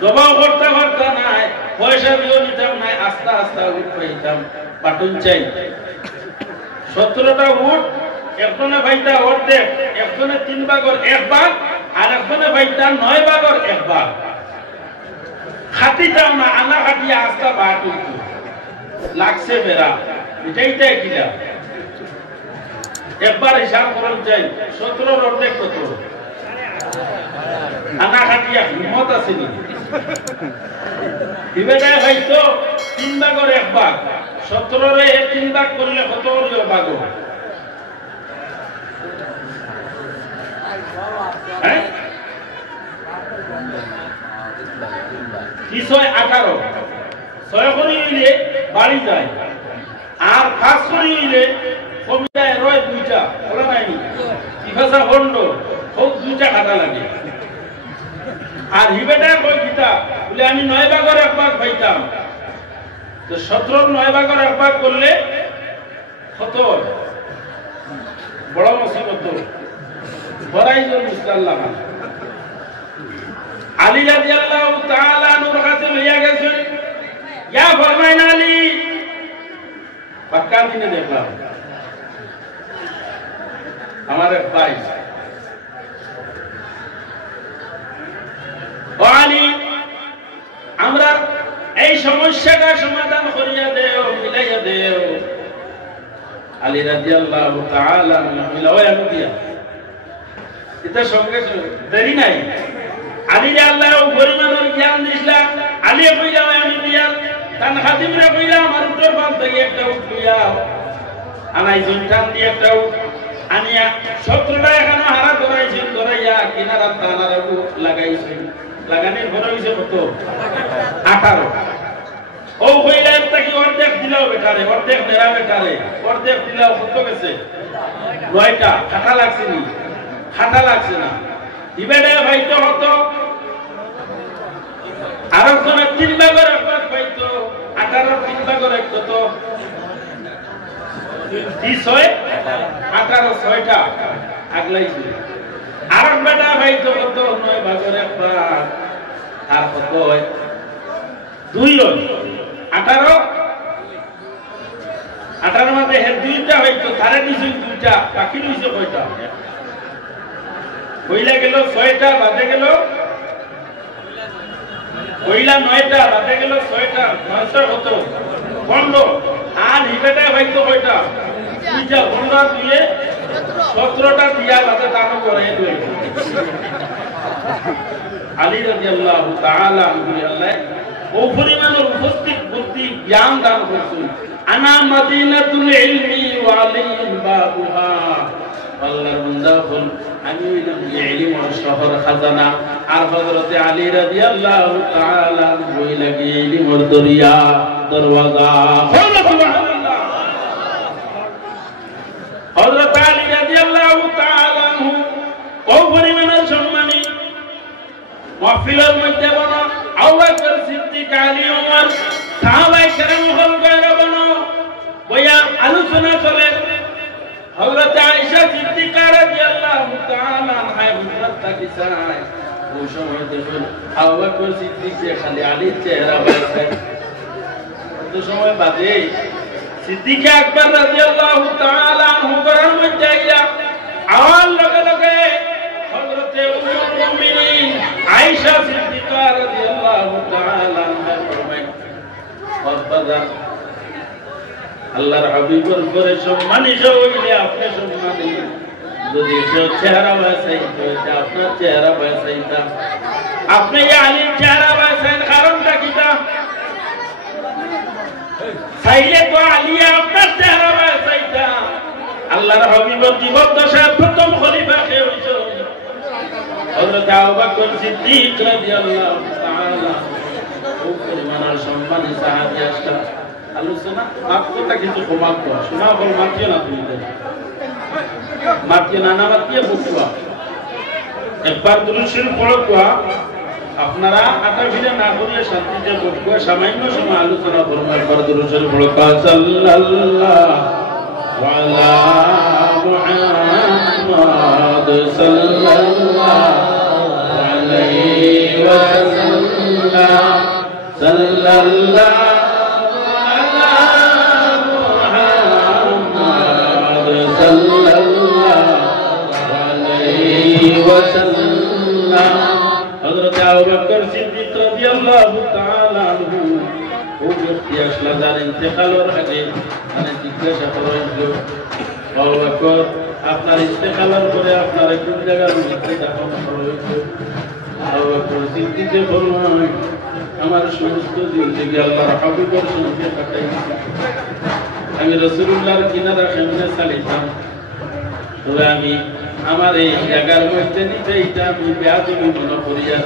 জবাব করতে পারতা নাই পয়সা দিও নিতাম নাই আস্তে আস্তে উঠ পাইতাম বাটুন চাই 17টা উঠ একজনে ভাইতা অর্ধেক একজনে 3 ভাগের 1 ভাগ আর একজনে ভাইতা 9 ভাগের 1 ভাগ খাটিতাম না আনা খাটিয়া আস্তে বাটুন লাগছে বেড়া এটাইটা কিলা একবার হিসাব করুন চাই 17 অর্ধেক কত আনা খাটিয়া হিম্মত আছে নি ইবেটায় হয়তো 3 ভাগের 1 ভাগ 17 রে 3 ভাগ করলে কত হলো ভাগ হ্যাঁ কি 18 6 করে হইলে বাড়ি যায় আর 5 করে হইলে কমিটায় রয় 2টা বলা নাই ইফাসা হন্ড খুব 2টা খাতা লাগে আর হিবেটা কই দিতা বলে আমি 9 ভাগের 1 ভাগ পাইতাম তো 17 9 ভাগের 1 ভাগ করলে কত বড় মুসিবত বড়াইজন মুস্তাল্লাহ আলী রাদিয়াল্লাহু তাআলা আনহুর কাছে লইয়া গেছেন ইয়া ফরমাইন আলী পাক্কা দিনে দেখলাম আমার এক ভাই আলী আমরা এই সমস্যাটা সমাধান করিয়া দেও মিলাইয়া দেও আলী রাদিয়াল্লাহু তাআলা মিলাওয়া দিয়া এটা সঙ্গে দেরি নাই আলী আল্লাহ গরিমানের জ্ঞান দিছিলা আলী কইলা আমি দিয়া তান খাদিমরা কইলা আমার উত্তর পাশ থেকে একটা উঠিয়া আনাই জনটান দিয়ে একটা আনিয়া 17টা এখানে হারা ধরাইয়া কিনারা তানারা লাগাইছেন লাগানোর পরে হইছে কত 18 ও কইলা একটা কি অর্ধেক দিলাও বেটারে অর্ধেক নেরা বেটারে অর্ধেক দিলাও কত গেছে 9টা খাটা লাগছে নি খাটা লাগছে না দিবেলে ভাইতো হতো আর কোন 3 ভাগের 1 ভাগ পাইতো 18 3 ভাগের 1 কত 18 6টা আগলাইছে আর বেটা ভাইতো কত 9 ভাগের 1 ভাগ আর কত 2 18 মধ্যে হে 2টা হইতো তারে নিছে 2টা বাকি রইছে কয়টা কইলা গেল 6টা বাদে গেল কইলা 9টা বাদে গেল 6টা 9টা কত 15 আর হিবেটা হইতো কয়টা 2টা 15 দিয়ে 17টা দিয়া বাদে দান করে দুই আলী রাদিয়াল্লাহু তাআলা আনহু আল্লাহ ও পরিমাণের উপস্থিত বুদ্ধি জ্ঞান দান করছেন আনা মদিনাতুল ইলমি ওয়া আলাইহিল বাবুহা আল্লাহর বান্দা হল আমি হইলাম ইলমের শহর খাজানা আর হযরত আলী রাদিয়াল্লাহু তাআলা ওই লাগি ইলমের দরিয়া দরওয়াজা সুবহানাল্লাহ হযরত আলী রাদিয়াল্লাহু তাআলা ও পরিমাণের সম্মানী মাহফিলের মধ্যে বনা আবু বকর সিদ্দিক আলী ওমর সাহাবায়ে কেরাম হল গায়রা বনা বয়া আলোচনা চলে হযরত আয়েশা সিদ্দিকা রাদিয়াল্লাহু তাআলা আনহা হুজরাতটা কি চায় ওই সময় দেখুন আবু বকর সিদ্দিক যে খালি আলীর চেহারা পাইছে তো সময় বাদে সিদ্দিক আকবর রাদিয়াল্লাহু তাআলা আনহু করার মধ্যে আইয়া আওয়াজ লগে লগে হযরত উম্মুল মুমিনিন আয়েশা সিদ্দিকা রাদিয়াল্লাহু তাআলা আনহা ফরমায় বাজার আল্লাহর হাবিবের পরে সম্মানিত হইলে আপনি সম্মানী যদি চেহারা বাঁচাইতে আপনার চেহারা বাঁচাইতাম আপনি আলীর চেহারা বাঁচাইন কারণটা কিটা চাইলে তো আলিয়া আপনার চেহারা বাঁচাইতাম আল্লাহর হাবিবের জীবন দশায় প্রথম খলিফা কে হইছ হযরত আবু বকর সিদ্দিক রাদিয়াল্লাহু তাআলা ও পরিমাণের সম্মানী সাহাবী আসা আলোচনা মাত্রটা কিন্তু প্রমাণ করা শোনা বল মাতিও না তুমি মাতিও না মাতিয়ে বুঝবা একবার দুরুশরীফ পড়বা আপনারা আটা ভিড়ে না করিয়ে শান্তিতে বসবো সামান্য সময় আলোচনা করবো একবার দুরুশরীফ পড়বা সাল্লাল্লাহু আলা মুহাম্মাদ সাল্লাল্লাহু আলাইহি ওয়াসাল্লাম সাল্লাল্লাহু হযরত আবু বকর সিদ্দিক রাদিয়াল্লাহু তাআলা আনহু ও ব্যক্তি আসলা যার ইন্তেকালের আগে মানে জিজ্ঞাসা করা হলো আবু বকর আপনার ইন্তেকালের পরে আপনার কোন জায়গায় মধ্যে দাফন করা হয়েছে আবু বকর সিদ্দিক বললেন আমার সমস্ত জিন্দেগি আল্লাহর হাবিবের সঙ্গে কাটাইছি আমি রাসূলুল্লাহর কিনারা কেমনে চালিতাম তবে আমি আমার এই জায়গার মধ্যে নিতে এটা আমি বেয়াদবি মনে করিয়া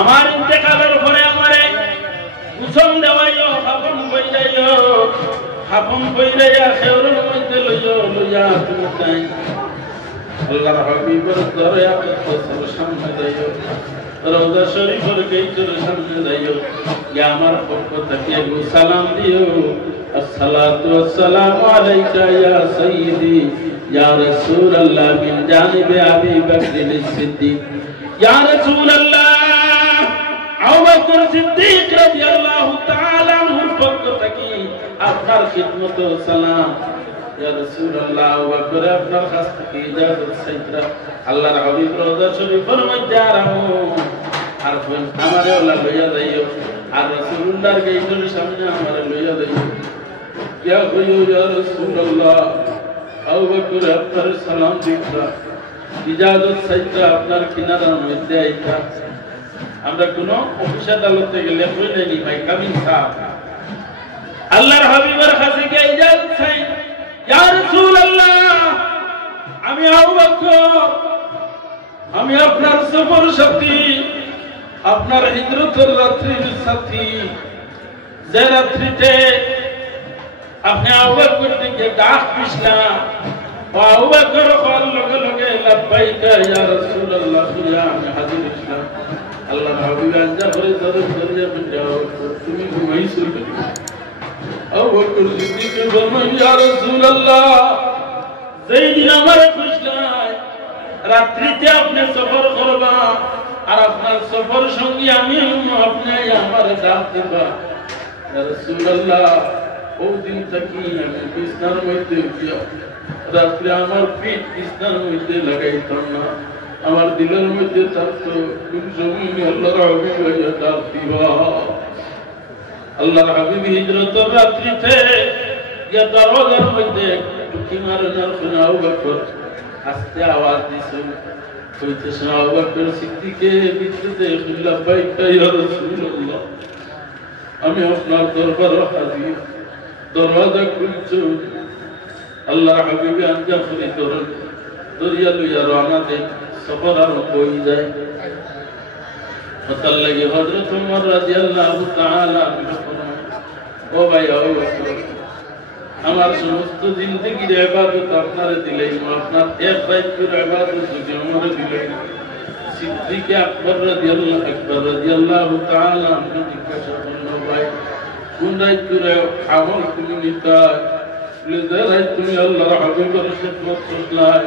আমার ইন্তেকালের পরে আমারে কুসম দেওয়াইও হাফন বইলাইও হাফন বইলাইয়া খেউরের মধ্যে লইয়া তুমি তাই আল্লাহর হাবিবের দরয়া কসর সামনে যাইও রওজা শরীফের গেটের সামনে যাইও ইয়া আমার পক্ষ থেকে সালাম দিও আসসালাতু ওয়াসসালামু আলাইকা ইয়া সাইয়্যিদি या रसूल अल्लाह मिन जानिब अबी बकर सिद्दीक या रसूल अल्लाह अबू बकर सिद्दीक রাদিয়াল্লাহু তাআলা আনহুর পক্ষ থেকে আপনার খিদমত ও সালাম ইয়া রাসূল আল্লাহ আবু বকর আপনার কাছ থেকে ইজাজত চাইরা আল্লাহর হাবিব রওজা শরীফের মধ্যে আরামো আর আমারে আল্লাহ লইয়া যাইও আর রাসূলুল্লাহর গেটের সামনে আমারে লইয়া যাইও ইয়া কইও ইয়া রাসূল আল্লাহ আবু বকর আপনার সালাম দিতা ইজাজত চাইতা আপনার কিনারার মধ্যে আইতা আমরা কোন অফিস আদালতে গেলে কইলেনি ভাই কামিন সাহেব আল্লাহর হাবিবের কাছে গিয়ে ইজাজত চাই ইয়া রাসূলুল্লাহ আমি আবু বকর আমি আপনার সফর সাথী আপনার হিজরতের রাত্রির সাথী যে রাত্রিতে আপনি আবু বকরকে ডাক দিছিলেন আবু বকর কল লগে লগে লাব্বাইকা ইয়া রাসূলুল্লাহ ইয়া আমি হাজির ইসলাম আল্লাহর হাবিব আজ্জা করে দরিয়া যাও তুমি ঘুমাইছো আবু বকর সিদ্দিক বলেন ইয়া রাসূলুল্লাহ যেই দিন আমার খুশলাই রাত্রিতে আপনি সফর করবা আর আপনার সফর সঙ্গী আমি আপনি আমার ডাক দিবা ইয়া রাসূলুল্লাহ ও দিন থেকে আমি বিছনার মধ্যে রাত্রে আমার পিঠ বিছনার মধ্যে লাগাইতাম না আমার দিলের মধ্যে থাকতো কোন সময় আল্লাহর হাবিব হইয়া ডাক দিবা আল্লাহর হাবিব হিজরতের রাত্রিতে ইয়া দরজার মধ্যে টুকি মারানোর শুনে আবু বকর আস্তে আওয়াজ দিছে কইতেছে আবু বকর সিদ্দিকে বিদ্যুতে লাব্বাইকা ইয়া রাসূলুল্লাহ আমি আপনার দরবারে হাজির দরওয়াজা খুলছো আল্লাহর হাবিব আজ্ঞা করে দরিয়া লইয়া রওনা দেয় সফর আরম্ভ হয়ে যায় কথার লাগে হযরত ওমর রাদিয়াল্লাহু তাআলা ও ভাই আবু বকর আমার সমস্ত জিন্দেগির ইবাদত আপনারে দিলেই আপনার এক রাতের ইবাদত যদি আমারে দিলেই সিদ্দিক আকবর রাদিয়াল্লাহু তাআলা আপনি জিজ্ঞাসা করলেন ভাই কোন রাতের আমল তুমি নিতা যে রাত তুমি আল্লাহর হাবিবের খিদমত করলাই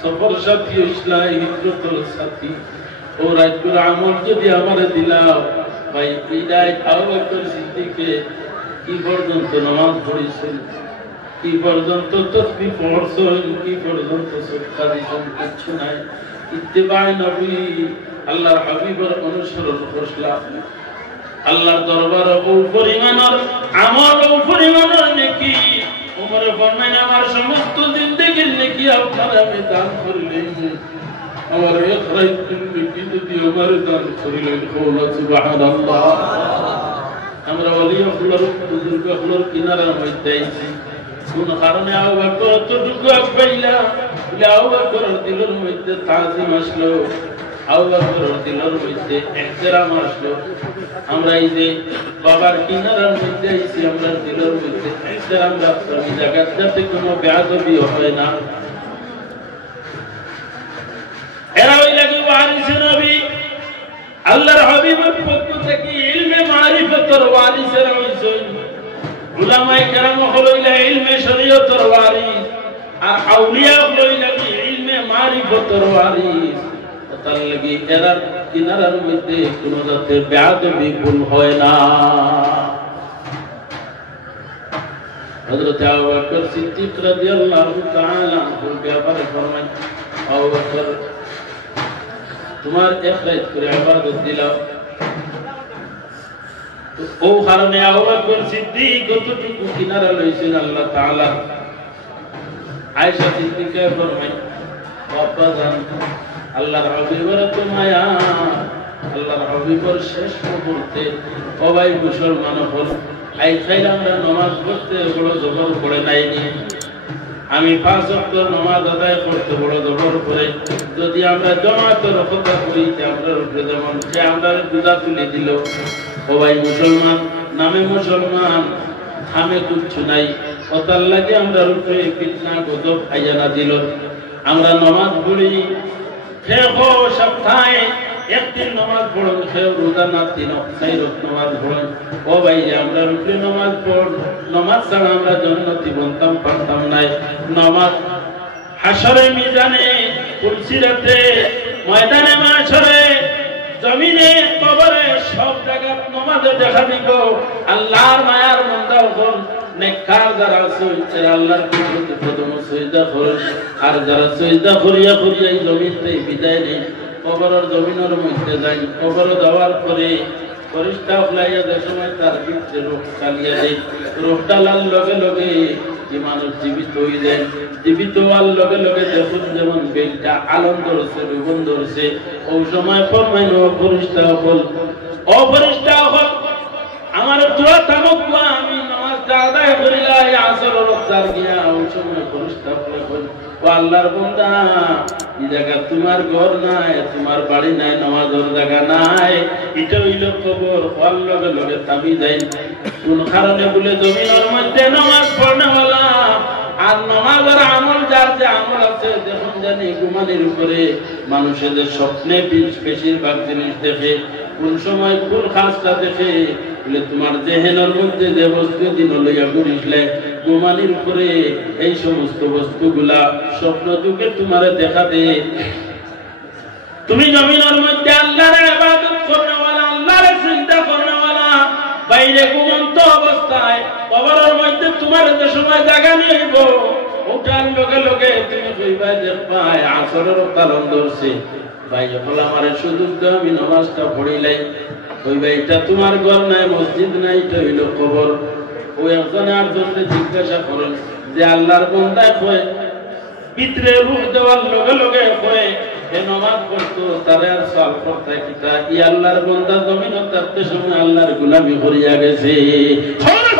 সফর সাথী ইসলাই হিজরতের সাথী ও রাতের আমল যদি আমারে দিলাও ভাই বিদায় আবু বকর সিদ্দিকে কি পর্যন্ত নামাজ পড়েছেন কি পর্যন্ত তাসবিহ পড়ছেন কি পর্যন্ত সাদকা দিয়েছেন কিছু নাই ইত্তেবায়ে নবী আল্লাহর হাবিবের অনুসরণ করলা আল্লাহর দরবার ও পরিমাণের আমল ও পরিমাণের নেকি উমরে ফরমাইন আমার সমস্ত জিন্দেগীর নেকি আপনারা আমি দান করলেন আমার ইখরাইতুল নেকি যদি আমার দান করিলেন সুবহানাল্লাহ। আমরা ওলিয়াউল্লাহর বুজুর্গগুলোর কিনারার মধ্যে আইছি কোন কারণে আবু বকর এতটুকু পাইলাম বলে আবু বকরের দিলের মধ্যে তাজিম আসলো, আবু বকরের দিলের মধ্যে ইহতিরাম আসলো। আমরা এই যে বাবার কিনারার মধ্যে আইছি আমরা দিলের মধ্যে ইহতিরাম রাখতাম এই জায়গাটাতে কোনো বেয়াদবি হয় না। এরা ওই লাগে ওয়ারিস নবী আল্লাহর হাবিবের পক্ষ থেকে ইলমে মারিফতের ওয়ারিসেরা হইছেন। উলামায়ে কেরাম হইলা ইলমে শরীয়তের ওয়ারিস আর আউলিয়া হইলা ইলমে মারিফতের ওয়ারিস। তার লাগি এরা কিনারার মধ্যে কোনো জাতের বেয়াদবি ভুল হয় না। হযরত আবু বকর সিদ্দিক রাদিয়াল্লাহু তাআলা আনহুর ব্যাপারে ফরমান, আবু বকর তোমার ইখরাজ করে ইবাদত দিলাও। তো ও কারণে আবু বকর সিদ্দিক কতটুকু কিনারা লইছেন আল্লাহ তাআলা। আয়েশা সিদ্দিকা ফরমায়, বাবা জান আল্লাহর হাবিবের তো মায়া, আল্লাহর হাবিবের শেষ মুহূর্তে ও ভাই মুসলমান হল আই খাইলে আমরা নামাজ পড়তে বড় জবর পড়ে নাইনি। আমি 5 ওয়াক্ত নামাজ আদায় করতে বড় জবর করে যদি আমরা জামাতের কথা করি আমরা উপরে যেমন যে আমরা বুঝা তুলে দিল। ও ভাই মুসলমান নামে মুসলমান খামে কিচ্ছু নাই, ওটার লাগে আমরা উপরে ফিতনা গজব আইয়ানা দিল। আমরা নামাজ পড়ি খেয়ে সপ্তাহে একদিন নামাজ পড়ুন, খেয়ে রোজা না 3 নামাজ পড়ুন। ও ভাই আমরা রুকলে নামাজ পড়, নামাজ ছাড়া আমরা জান্নাতি বনতাম পারতাম নাই। নামাজ হাসরে মিজানে ফুলসিরাতে ময়দানে মাশরে জমিনে কবরে সব জায়গা নামাজে দেখা দিব। আল্লাহর মায়ার বান্দা হন নেককার যারা আছে তারা আল্লাহর কুদরতে প্রথম সিজদা করেন, আর যারা সিজদা করিয়া করিয়া এই জমিনতে বিদায় নেয় কবরের জমিনের মধ্যে যায়। কবর দেওয়ার পরে ফেরেশতা উলাইয়া যে সময় তার ভিতরে রূহ চালিয়ে দেয়, রূহ ডালার লগে লগে যে মানুষ জীবিত হয়ে যায়। জীবিত হওয়ার লগে লগে দেখুন যেমন বেলটা আলম ধরছে রুবন ধরছে ওই সময় ফরমাইল ফেরেশতা হল ও ফেরেশতা হল আমার দোয়া তামুক আমি নামাজটা আদায় করিলাই আসর রক্তার গিয়া ওই সময় ফেরেশতা হল ও আল্লাহর বান্দা এই জায়গা তোমার ঘর নাই, তোমার বাড়ি নাই, নামাজের জায়গা নাই, এটা হইল কবর। হওয়ার লগে লগে থামি যায়। কোন কারণে বলে জমিনের মধ্যে নামাজ পড়নেওয়ালা আর নামাজের আমল যার যে আমল আছে দেখুন জানি ঘুমানির উপরে মানুষের স্বপ্নে বেশিরভাগ জিনিস দেখে। কোন সময় কোন খাসটা দেখে বলে তোমার জেহেনের মধ্যে যে বস্তু দিন লইয়া ঘুরিসলে ঘুমানির উপরে এই সমস্ত বস্তুগুলা স্বপ্ন যুগে তোমারে দেখা দে। তুমি জমিনের মধ্যে আল্লাহর ইবাদত করনেওয়ালা, আল্লাহর চিন্তা করনেওয়ালা, বাইরে ঘুমন্ত অবস্থায় কবরের মধ্যে তোমার যে সময় জায়গা নিব ওটার লগে লগে তুমি কইবা দেখবা আসরের কারণ ধরছে ভাই হল আমার সুযোগ দাও আমি নামাজটা পড়িলাই। কইবা এটা তোমার ঘর নাই, মসজিদ নাই, এটা হইল কবর। ওই একজনে আরেকজনকে জিজ্ঞাসা করেন যে আল্লাহর বান্দা কয় ভিতরে রূহ দেওয়ার লগে লগে কয় এ নামাজ পড়তো তারে আর সওয়াল করতে কিটা ই আল্লাহর বান্দা জমিনে থাকতে সময় আল্লাহর গোলামি করিয়া গেছে।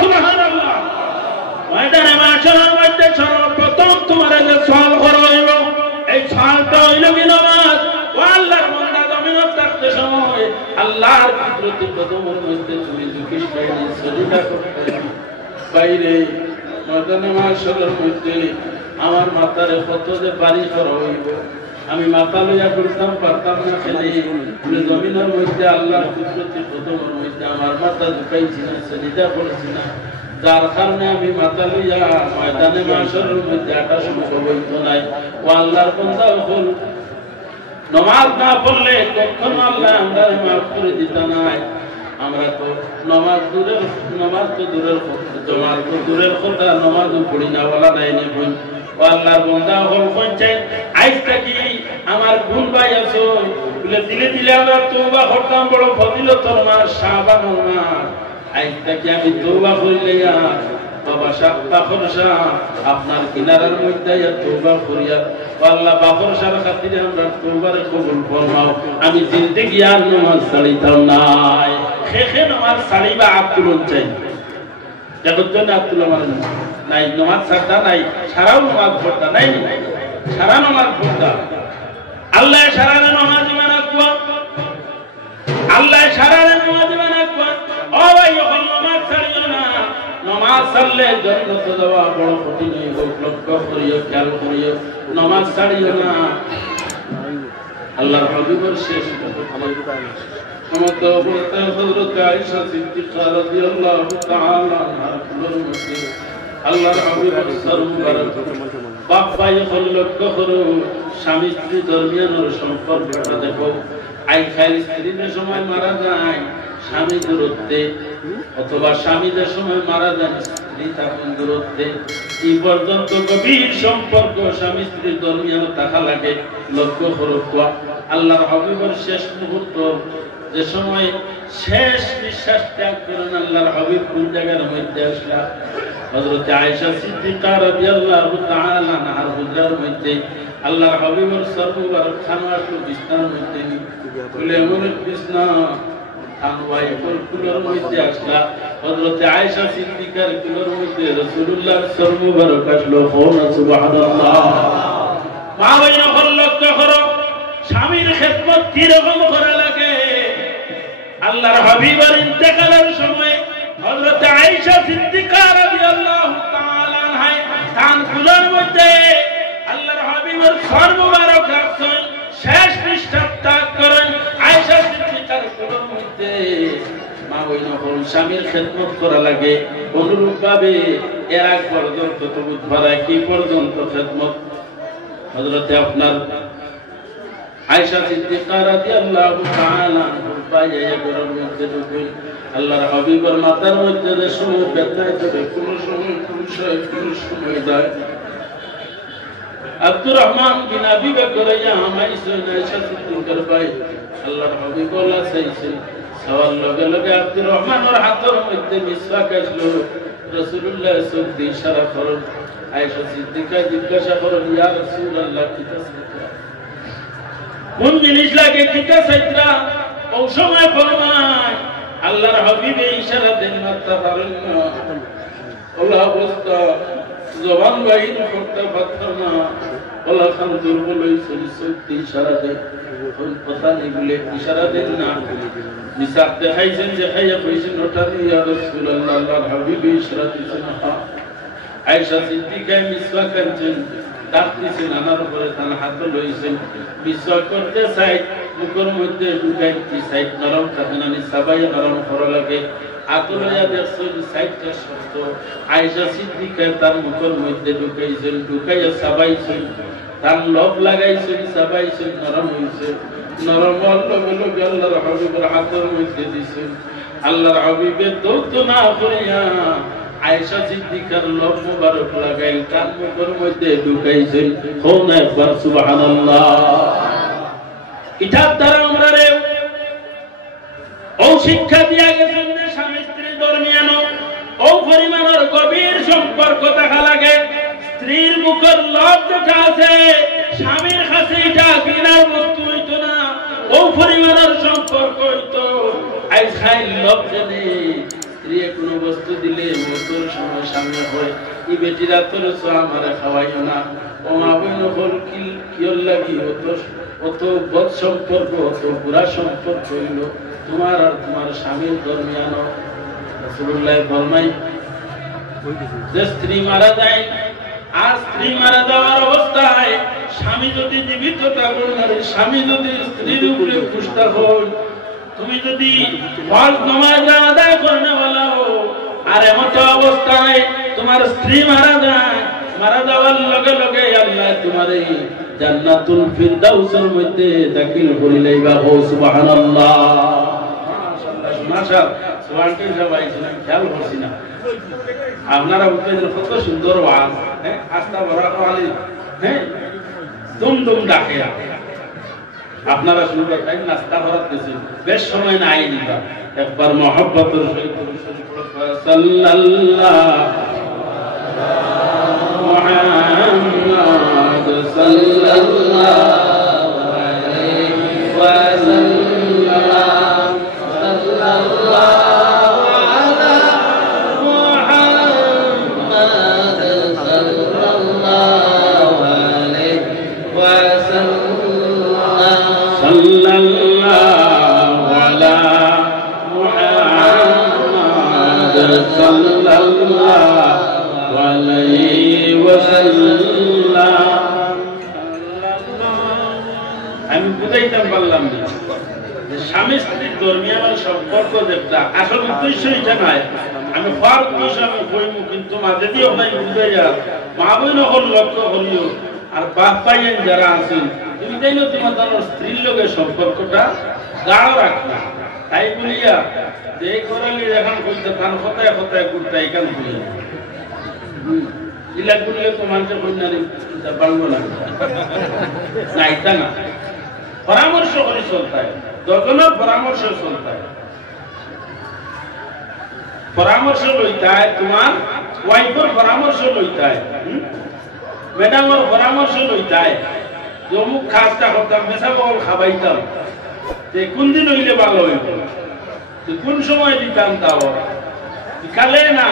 সুবহানাল্লাহ। ময়দানে মাশারের মধ্যে সর্বপ্রথম তোমার যে সওয়াল করা হইল এই সওয়ালটা হইল কি নামাজ। ও আল্লাহর বান্দা জমিনে থাকতে সময় আল্লাহর কুদরতি কদমের মধ্যে তুমি ঝুঁকিস পাইনি সজদা করতে বাইরে ময়দানে মাশারের মধ্যে আমার মাথারে কত যে বাড়ি করা হইব আমি মাথা লইয়া করতাম পারতাম না। খেলে জমিনের মধ্যে আল্লাহর কুদরতি কদমের মধ্যে আমার মাথা ঝুঁকাইছি না, সজদা করছি না, যার কারণে আমি মাথা লইয়া ময়দানে মাশরের মধ্যে আটা সম্ভব হইত নাই। ও আল্লাহর বান্দা হল নামাজ না পড়লে কখনো আল্লাহ আমরা মাফ করে দিত নাই। আমরা তো নামাজ তো দূরের কথা নামাজও পড়ি না বলা নাই নি বই। ও আল্লাহর বান্দা হল পঞ্চায়েত আইজটা কি আমার ভুল ভাই আছো বলে দিলে দিলে আমরা তওবা করতাম বড় ফজিলতর মাস শাবানুল মাস আজ থেকে আমি তওবা করিলে বাবা সাতটা খরচা আপনার কিনারার মধ্যে তওবা করিয়া আল্লাহ বাবর সারা খাতিরে আমরা তওবারে কবুল ফরমাও আমি জিন্দেগি আর নামাজ ছাড়িতাম নাই খেখে নামাজ ছাড়িবা আব্দুল চাই জগৎ জন্য আব্দুল মানে নাই নামাজ ছাড়তা নাই সারাও নামাজ পড়তা নাই সারা নামাজ পড়তা আল্লাহ সারা নামাজ মানাকুয়া আল্লাহ সারা নামাজ মানাকুয়া ও ভাই যখন নামাজ ছাড়িও না নামাজ ছাড়লে জান্নাতে যাওয়া বড় কঠিন হয়ে লক্ষ্য করিও খেয়াল করিও নামাজ ছাড়িও না আল্লাহর হাবিবের শেষ সমস্ত অবস্থায় হযরত আয়েশা সিদ্দিকা রাদিয়াল্লাহু তাআলা আনহার মধ্যে আল্লাহর হাবিবের সর মুবারক বাপ ভাই লক্ষ্য করো স্বামী স্ত্রী দরমিয়ানের সম্পর্কটা দেখো আইখার স্ত্রীর সময় মারা যায় স্বামী দূরত্বে অথবা স্বামীদের সময় মারা যায় স্ত্রী থাকুন দূরত্বে এই পর্যন্ত গভীর সম্পর্ক স্বামী স্ত্রীর দরমিয়ানে থাকা লাগে লক্ষ্য করো আল্লাহর হাবিবের শেষ মুহূর্ত যে সময় শেষ নিঃশ্বাস ত্যাগ করেন আল্লাহর হাবিব কোন জায়গার মধ্যে আসলা হযরত আয়েশা সিদ্দিকা রাদিয়াল্লাহু তাআলা আনহার হুজরার মধ্যে আল্লাহর হাবিবের সর্ববার খানা তো বিছানার মধ্যে বলে এমন বিছানা খানওয়াই কুলের মধ্যে আসলা হযরত আয়েশা সিদ্দিকার কুলের মধ্যে রাসূলুল্লাহ সর্ববার আসলো সুবহানাল্লাহ মা বইনা লক্ষ্য করো স্বামীর খেদমত কি রকম করা লাগে আল্লাহর হাবিবের ইন্তেকালের সময় হযরত আয়েশা সিদ্দিকা রাদিয়াল্লাহু তাআলা আনহা তান কুলের মধ্যে আল্লাহর হাবিবের সর্ববার রাখছেন শেষ নিঃশ্বাস ত্যাগ করেন আয়েশা সিদ্দিকার কুলের মধ্যে মা বইনা হল স্বামীর খেদমত করা লাগে অনুরূপ ভাবে এর আগ পর্যন্ত তো বুঝবারা কি পর্যন্ত খেদমত হযরত আপনার আয়েশা সিদ্দিকা রাদিয়াল্লাহু তাআলা পায়ে গরম মধ্যে ঢুকে আল্লাহর হাবিবের মাথার মধ্যে যে সময় ব্যথায় তবে কোন সময় যায় আব্দুর রহমান বিন আবি বকর আয়েশা সিদ্দিকার ভাই আল্লাহর হাবিব বলা চাইছে সওয়াল লগে লগে আব্দুর রহমানের হাতের মধ্যে মিসওয়াক আসলো রাসূলুল্লাহ সাল্লাল্লাহু ইশারা করেন আয়েশা সিদ্দিকা জিজ্ঞাসা করেন ইয়া রাসূলুল্লাহ কি তাসবিহ কোন জিনিস লাগে কিতা সাইত্রা ও সময় ফরমায় আল্লাহর হাবিব ইশারা দেন মাত্রা পারেন না আল্লাহ অবস্থা জবান বাইর করতে পারতাম না আল্লাহ খান দুর্বল হয়েছিল সত্যি ইশারা দেন কথা নেই বলে ইশারা দেন না মিসাক দেখাইছেন দেখাইয়া কইছেন হঠাৎ ইয়া রাসূলুল্লাহ আল্লাহর হাবিব ইশারা দিছেন আয়েশা সিদ্দিকা মিসওয়াক করেন ডাকতেছেন আনার উপরে তার হাত লইছেন মিসওয়াক করতে চাই মুখের মধ্যে ঢুকাইতে সাইড নরম থাকে না সবাই নরম করা লাগে হাত লইয়া দেখছেন সাইডটা শক্ত আয়েশা সিদ্দিকা তার মুখের মধ্যে ঢুকাইয়া সাবাইছেন তার লব লাগাইছেন সাবাইছেন নরম হইছে নরম লগে লগে আল্লাহর হাবিবের হাতের মধ্যে দিছেন আল্লাহর হাবিবের দৌত না করিয়া আয়েশা সিদ্দিকার লব মুবারক লাগাইল তার মুখের মধ্যে ঢুকাইছেন কোন একবার সুবহানাল্লাহ কিতাব দ্বারা আমরা রে ও শিক্ষা দিয়া গেছেন যে স্বামী স্ত্রী দরমিয়ান ও পরিমাণের গভীর সম্পর্ক থাকা লাগে স্ত্রীর মুখের লব যেটা আছে স্বামীর কাছে এটা ঘৃণার বস্তু হইতো না ও পরিমাণের সম্পর্ক হইতো আজ খাই লব জানে স্ত্রী কোনো বস্তু দিলে মতর সময় সামনে হয় এই বেটিরা তোর আমারে খাওয়াইও না ও মা বোন হল কিয়র লাগি অত বদ সম্পর্ক অত বুড়া সম্পর্ক হইল তোমার আর তোমার স্বামীর দরমিয়ান রাসূলুল্লাহ ফরমাই যে স্ত্রী মারা যায় আর স্ত্রী মারা যাওয়ার অবস্থায় স্বামী যদি জীবিত থাকুন আর স্বামী যদি স্ত্রীর উপরে খুশতা হয় তুমি যদি ফরজ নামাজ আদায় করনে वाला हो আর এমন অবস্থায় তোমার স্ত্রী মারা যায় মারা যাওয়ার লগে লগে আল্লাহ তোমারে জান্নাতুল ফিরদাউসের মধ্যে দাখিল করে লইবা ও সুবহানাল্লাহ মাশাআল্লাহ মাশাআল্লাহ সুবহানাল্লাহ সবাই শুনে খেয়াল করছি না আপনারা উঠেন কত সুন্দর ওয়াজ হ্যাঁ আস্তা বড় ওয়ালি হ্যাঁ দুম দুম ডাকে আপনারা শুরু করেন নাস্তা করতেছি বেশ সময় নাই দিবা একবার মহব্বতের সহিত সাল্লাল্লাহু মুহাম্মদ সাল্লাল্লাহু আলাইহি ওয়াসাল্লাম সাল্লাল্লাহু আলা মুহাম্মদ সাল্লাল্লাহু আলাইহি ওয়াসাল্লাম সাল্লাল্লাহু আলা মুহাম্মদ সাল্লাল্লাহু আলাইহি ওয়াসাল্লাম। আমি বুঝাইতে পারলাম না যে স্বামী স্ত্রীর ধর্মীয় সম্পর্ক যেটা আসল উদ্দেশ্য এটা নয়। আমি হওয়ার উদ্দেশ্য আমি বইমু, কিন্তু মাঝে দিয়ে ওনাই বুঝে যা মা বইন হল লক্ষ্য হলিও আর বাপ পাইয়েন যারা আছেন তুমি তাই না তোমার তোমার স্ত্রীর লোকের সম্পর্কটা গাঢ় রাখবা। তাই বলিয়া যে করালি এখন কইতে তার কথায় কথায় গুড়টা এখান বলিয়া ইলা বললে তো মানুষের কন্যারে পারবো না না এটা না। পরামর্শ করে চলতে হয়, যতনের পরামর্শ চলতে হয়, পরামর্শ লইতে হয়, তোমার ওয়াইফের পরামর্শ লইতে হয়, ম্যাডামের পরামর্শ লইতে হয়। যে অমুক খাসটা করতাম মেশা বল খাবাইতাম কোন দিন হইলে ভালো হইব, কোন সময় দিতাম তাও বিকালে না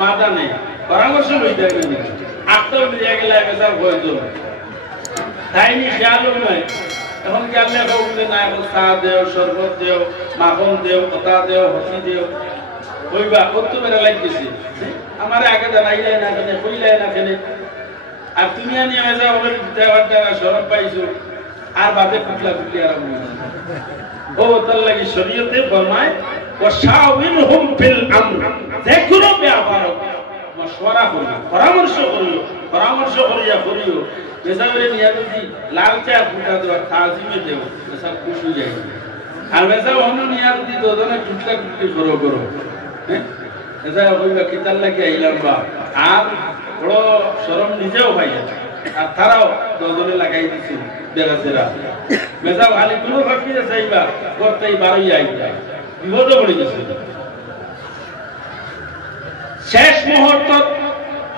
মাদানে পরামর্শ লইতে হয়। আটটাও মিলিয়ে গেলে মেশা ভয় তাই নি খেয়ালও নয়। এখন গেলে বলতে না এখন চা দেও, শরবত দেও, মাখন দেও, কথা দেও, হসি দেও, কইবা কত বেড়া লাগতেছে আমার আগে জানাইলাই না কেন, কইলাই না কেন। আর তুমি আনি মেজা বলে দেওয়ার দ্বারা সরব পাইছো আর বাদে কুটলা কুটলি আরম্ভ হয়েছে। ও তার লাগি শরীয়তে ফরমায় ওয়াশাউরহুম ফিল আমর, যে কোনো ব্যাপার মশওয়ারা করো, পরামর্শ করিও, পরামর্শ করিও। মেসাবে নিয়া যদি লাল চা ফুটা দেওয়া তাজিমে দেও মেসা খুশি যাই। আর মেসা অন্য নিয়া যদি দুজনে টুকটা টুকটি করো হ্যাঁ মেসা কইবা কিতার লাগি আইলাম বা আর বড় শরম নিজেও পাই আর তারাও দুজনে লাগাই দিছে বেড়াচেরা। মেসা খালি কোনো ফাঁকি চাইবা করতেই বারোই আইবা, বিপদে পড়ে গেছে। শেষ মুহূর্ত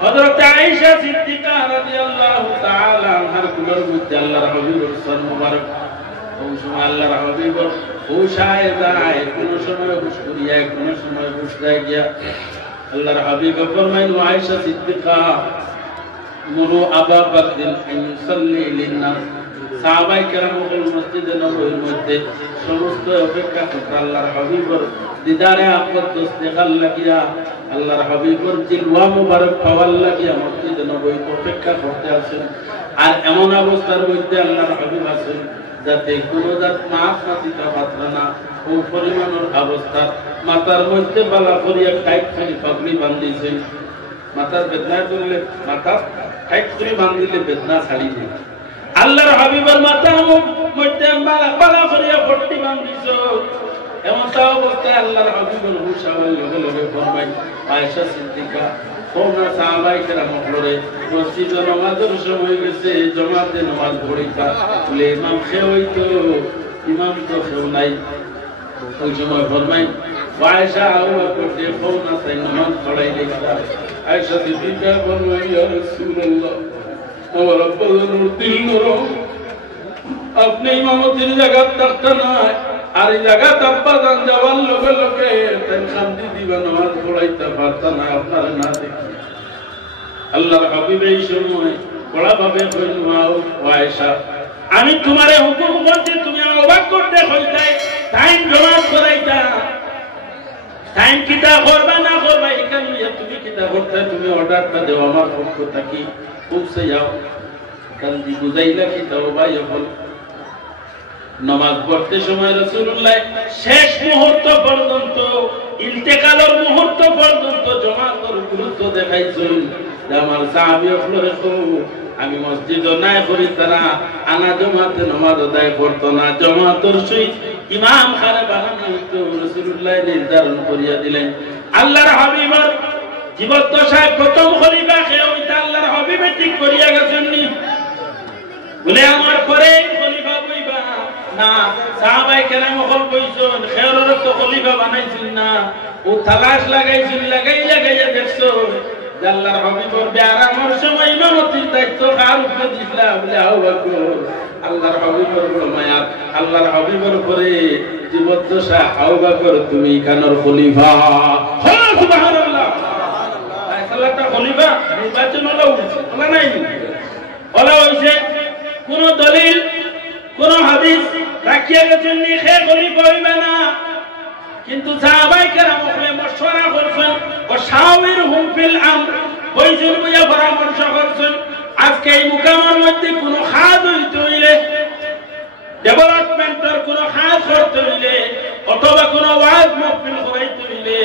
হযরত আয়েশা সিদ্দিকা রাদিয়াল্লাহু তাআলা আনহার কুলের মধ্যে আল্লাহর হাবিবের সর মোবারক ওই সময় আল্লাহর হাবিবের হুশায় যায়, কোন সময় হুশ করিয়া কোন সময় হুশ যায় গিয়া আল্লাহর হাবিব ফরমাইলেন আয়েশা সিদ্দিকা মুরু আবু বকর আন ইউসাল্লি লিন-নাস। সাহাবায়ে কেরাম মসজিদে নববীর মধ্যে সমস্ত অপেক্ষা করতে আল্লাহর হাবিবের দিদারে আকদস দেখার লাগিয়া আল্লাহর হাবিবের জিলওয়া মুবারক পাওয়ার লাগিয়া মসজিদে নববী অপেক্ষা করতে আছেন। আর এমন অবস্থার মধ্যে আল্লাহর হাবিব আছেন যাতে কোনো জাত মাছ মাতিটা পাত্রা না, ও পরিমাণের অবস্থা মাথার মধ্যে বালা করিয়া টাইট করে পাগড়ি বান্ধিছে। মাথার বেদনা করলে মাথা টাইট করে বান্ধিলে বেদনা ছাড়ি যায়। আল্লাহর হাবিবের মাথার মধ্যে বালা করিয়া পট্টি বান্ধিছ। এমন তা অবস্থায় আল্লাহর হাবিবের হুশ আবার লগে লগে ফরমাই আয়েশা সিদ্দিকা তোমরা সাহাবায়ে কেরাম বলে মসজিদে নামাজের সময় গেছে, জামাতে নামাজ পড়িতা বলে ইমাম খেয়ে হইতো, ইমাম তো খেও নাই। ওই সময় ফরমাই আয়েশা আল্লাহ করতে ফোন না তাই নামাজ পড়াই দিতা। আয়েশা সিদ্দিকা ফরমাই ইয়া রাসূলুল্লাহ আমার আব্বা দিল নরম, আপনি ইমামতির জায়গা থাকতে নয় আর এই জায়গা আব্বা জান যাওয়ার লগে লগে তাই শান্তি দিবা নামাজ পড়াইতে পারতা না আপনার না দেখি। আল্লাহর হাবিব এই সময় বড় ভাবে কইল আয়েশা আমি তোমারে হুকুম করছি তুমি অবাক করতে হইতাই টাইম জমা করাইতা, টাইম কিটা করবা না করবা এখানে তুমি কিটা করতে তুমি অর্ডারটা দেও আমার পক্ষ থেকে পৌঁছে যাও। কান্দি বুঝাইলা কি দাও ভাই হল নামাজ পড়তে সময় রাসূলুল্লাহ শেষ মুহূর্ত পর্যন্ত ইন্তেকালের মুহূর্ত পর্যন্ত জামাতের গুরুত্ব দেখাইছেন। আমার সাহাবী হলো আমি মসজিদ নাই করি তারা আনা জামাতে নামাজ আদায় করতো না, জামাতের সহিত ইমাম খানে বানানো হইতো। রাসূলুল্লাহ নির্ধারণ করিয়া দিলেন আল্লাহর হাবিবের জীবদ্দশায় প্রথম খলিফা কে হইতা আল্লাহর হাবিবে ঠিক করিয়া গেছেন নি বলে আমার পরে খলিফা বইবা না, সাহাবায়ে কেরাম হল কইছেন খেয়রের তো খলিফা বানাইছেন না ও তালাশ লাগাইছেন লাগাইয়া দেখছো আল্লাহর হাবিবের বিয়ারানোর সময় ইমামতির দায়িত্ব কার উপরে দিলা বলে আবু বকর আল্লাহর হাবিবের বড় মায়া আল্লাহর হাবিবের পরে জীবদ্দশা আবু বকর তুমি কানোর খলিফা সুবহানাল্লাহ সাল্লাল্লাহু খলিফা নির্বাচন হলো ওলা নাই ওলা হইছে কোন দলিল কোন হাদিস রাখিয়া গেছেন নি খে খলিফা হইবে না কিন্তু সাহাবায়ে কেরাম ওখানে মশওয়ারা করছেন ও শাওয়িরহুম ফিল আমর কইছেন বুয়া পরামর্শ করছেন আজকে এই মুকামের মধ্যে কোন খাদ হইতে হইলে ডেভেলপমেন্টের কোন খাদ করতে হইলে অথবা কোন ওয়াজ মাহফিল করাইতে হইলে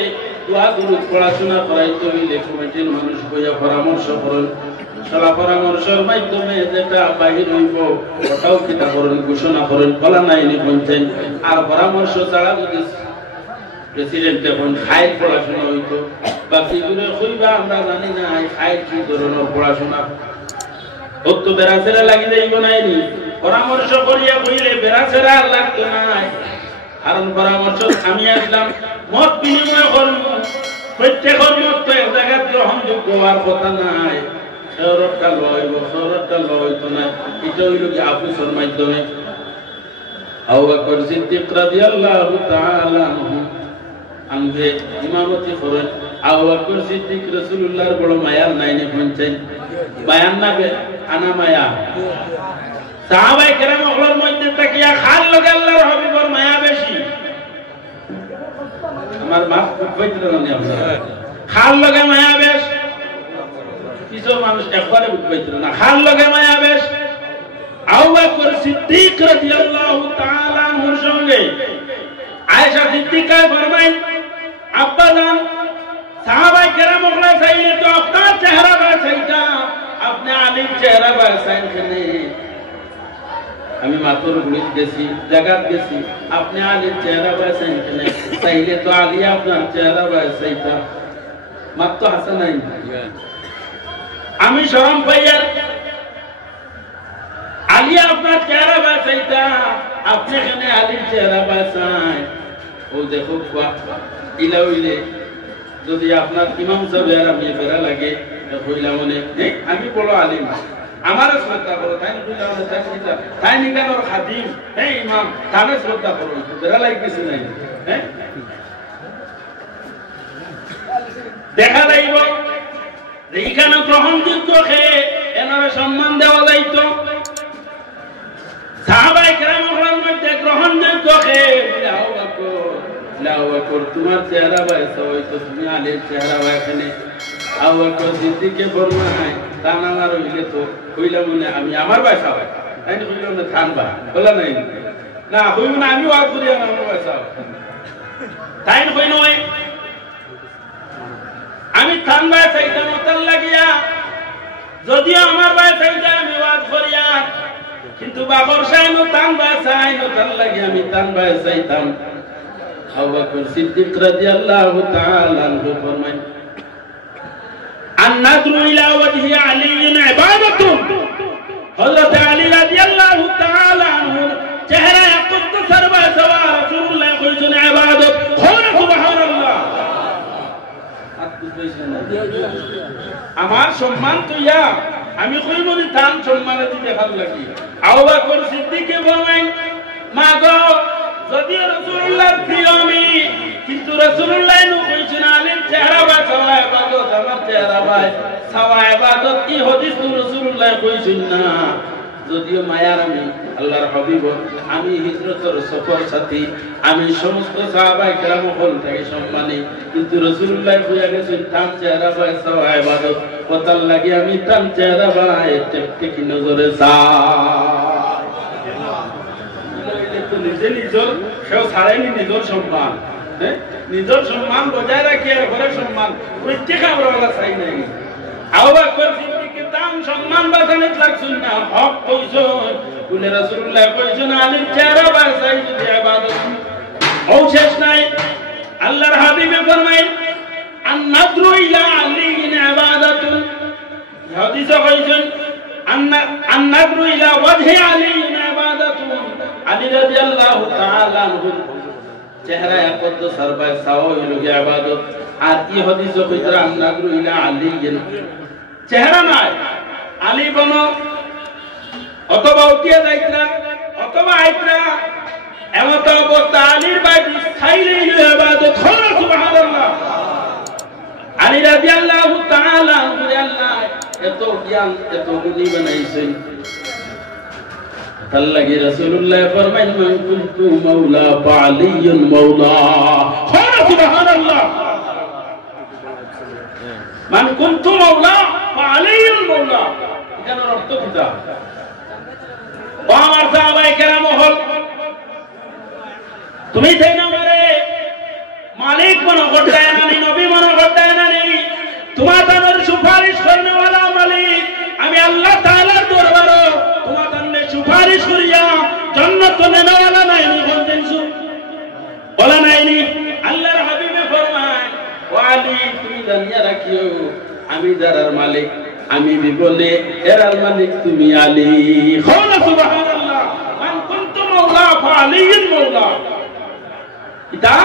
দোয়া দুরূদ পড়াশোনা করাইতে হইলে কমিটির মানুষ বুয়া পরামর্শ করেন সারা পরামর্শের মাধ্যমে যেটা বাহির হইব ওটাও কিতা করেন ঘোষণা করেন বলা নাই নি বলছেন আর পরামর্শ ছাড়া যদি প্রেসিডেন্ট এখন খাইল পড়াশোনা হইতো বাকি গুলো কইবা আমরা জানি না খাইল কি ধরনের পড়াশোনা ও তো বেরাছেরা লাগি যাইব নাইনি পরামর্শ করিয়া কইলে বেরাছেরা লাগতো না কারণ পরামর্শ আমি আসলাম মত বিনিময় করব প্রত্যেকের মত তো এক জায়গা গ্রহণযোগ্য হওয়ার কথা নাই শরৎটা লইতো না এটা হইল কি আফিসের মাধ্যমে আবু বকর সিদ্দিক রাদিয়াল্লাহু তাআলা আনহু আমরে ইমামতি করেন আবু বকর সিদ্দিক রাসূলুল্লাহর বড় মায়ার নাইনে পৌঁছেন বায়ান না আনা মায়া সাহাবায়ে কেরাম ওগুলোর মধ্যে তাকিয়া খাল লগে আল্লাহর হাবিবের মায়া বেশি আমার মাফ কইতে না আপনারা খাল লগে মায়া বেশ কিছু মানুষ একবারে বুঝতে না খাল লগে মায়া বেশ আবু বকর সিদ্দিক রাদিয়াল্লাহু তাআলা আনহুর সঙ্গে আয়েশা সিদ্দিকা ফরমায়েন আব্বা জান সাহাবায়ে কেরাম ওগুলা চাইলে তো আপনার চেহারা বাসাইতা আপনি আলীর চেহারা বাসাইন কেনে আমি মাতর গুলিত গেছি জায়গাত গেছি আপনি আলীর চেহারা বাসাইন কেনে চাইলে তো আলী আপনার চেহারা বাসাইতা মাত্র হাসান নাই আমি শরম পাইয়া আলী আপনার চেহারা বাসাইতা আপনি কেনে আলীর চেহারা বাসাই ও দেখো ইলা হইলে যদি আপনার ইমাম সাহেব আর আমি বেড়া লাগে কইলা মনে আমি বড় আলিম আমার শ্রদ্ধা করো তাই কইলা মনে তাই নিকানোর খাদিম এই ইমাম তারে শ্রদ্ধা করো বেড়া লাগে কিছু নাই হ্যাঁ দেখা যাইব এইখানে গ্রহণযোগ্য খেয়ে এনারা সম্মান দেওয়া যাইতো সাহাবায়ে কেরামের মধ্যে গ্রহণযোগ্য খেয়ে আবু বকর তোমার চেহারা বাইসা হইতো তুমি আলীর চেহারা বাইখানে আবু বকর সিদ্দিককে ফরমায় তা না আমার হইলে তো কইলা মনে আমি আমার বাইসা হয় তাই না কইলা মনে থানবা বলা নাই না হইব না আমি ওয়াজ করি আমার বাইসা তাই না কই নয় আমি থানবা চাইতাম তার লাগিয়া যদিও আমার বাইসাইতা আমি ওয়াজ করিয়া কিন্তু বাবর সাইনো থানবা চাইনো তার লাগিয়া আমি থানবা চাইতাম আবু বকর সিদ্দিক রাদিয়াল্লাহু তাআলা আনহু ফরমায় আন-নাযরু ইলা ওয়াজহি আলী ইবাদাতুন হযরত আলী রাদিয়াল্লাহু তাআলা আনহু চেহারা কুদ্দুসের বাসওয়া রাসূলুল্লাহ কইছেন ইবাদত কওনা সুবহানাল্লাহ আমার সম্মান তো ইয়া আমি কইব নি তান সম্মান দিতে ভালো লাগি আবু বকর সিদ্দিককে বলেন মা গো যদিও রাসূলুল্লাহ প্রিয়মি কিন্তু রাসূলুল্লাহ নু কইছেন আলীর চেহারা বা সাওয়া ইবাদত আমার চেহারা বা সাওয়া ইবাদত কি হাদিস তো রাসূলুল্লাহ কইছেন না যদিও মায়ার আমি আল্লাহর হাবিব আমি হিজরতের সফর সাথী আমি সমস্ত সাহাবায়ে কেরাম হল থেকে সম্মানী কিন্তু রাসূলুল্লাহ কইয়া গেছেন তার চেহারা বা সাওয়া ইবাদত কথার লাগি আমি তার চেহারা বা একটু কি নজরে নিজে নিজের সেও ছাড়াইনি নিজের সম্মান নিজের সম্মান বজায় রাখি আর ঘরের সম্মান প্রত্যেক আমরা চাই নাই আবু বকর সিদ্দিককে তাম সম্মান বাঁচানো লাগছেন না হক কইছেন বলে রাসূলুল্লাহ কইছেন আলীর চেহারা বাঁচাই যদি ইবাদত ও শেষ নাই আল্লাহর হাবিবে ফরমায়েন আন-নাযরু ইলা আলী ইবাদাতুন হাদিসে কইছেন আন-নাযরু ইলা ওয়াজহি আলী ইবাদাতুন ইবাদাতুন আলী রাদিয়াল্লাহু তাআলা আনহু চেহারা একদ সরবায় সাওয়া হইল ইবাদত আর এই হাদিসে কইরা নাগরু ইলা আলী চেহারা নাই আলী বনো অথবা উঠিয়া যাইতরা অথবা আইতরা এমত অবস্থা আলীর বাইরে খাইলে ইবাদত হলো সুবহানাল্লাহ আলী রাদিয়াল্লাহু তাআলা আনহু আল্লাহ এত জ্ঞান এত গুণী বানাইছেন আল্লাহর রাসূলুল্লাহ ফরমায়েন মান কুনতু মাওলা ফাআলিয়ুন মাওলা হলো সুবহানাল্লাহ মান কুনতু মাওলা ফাআলিয়ুন মাওলা এর অর্থ কি তা ও আমার সাহাবায়ে কেরাম হল তুমি তাই না মারে মালিক মনে করতে না নবী মনে করতে না তোমাদের সুপারিশ করনে वाला মালিক আমি আল্লাহ তাআলার দরবারে তোমাদের সুপারিশ করিয়া জান্নাত নেওয়া वाला নাই বলতেন বলা নাইনি আল্লাহর হাবিবে ফরমায় ও আলী তুমি জানিয়া রাখিও আমি যারার মালিক আমি বিবলে এরার মালিক তুমি আলী খাওয়া সুবহানাল্লাহ মান কুনতু মাওলা ফাআলিয়ুন মাওলা এটা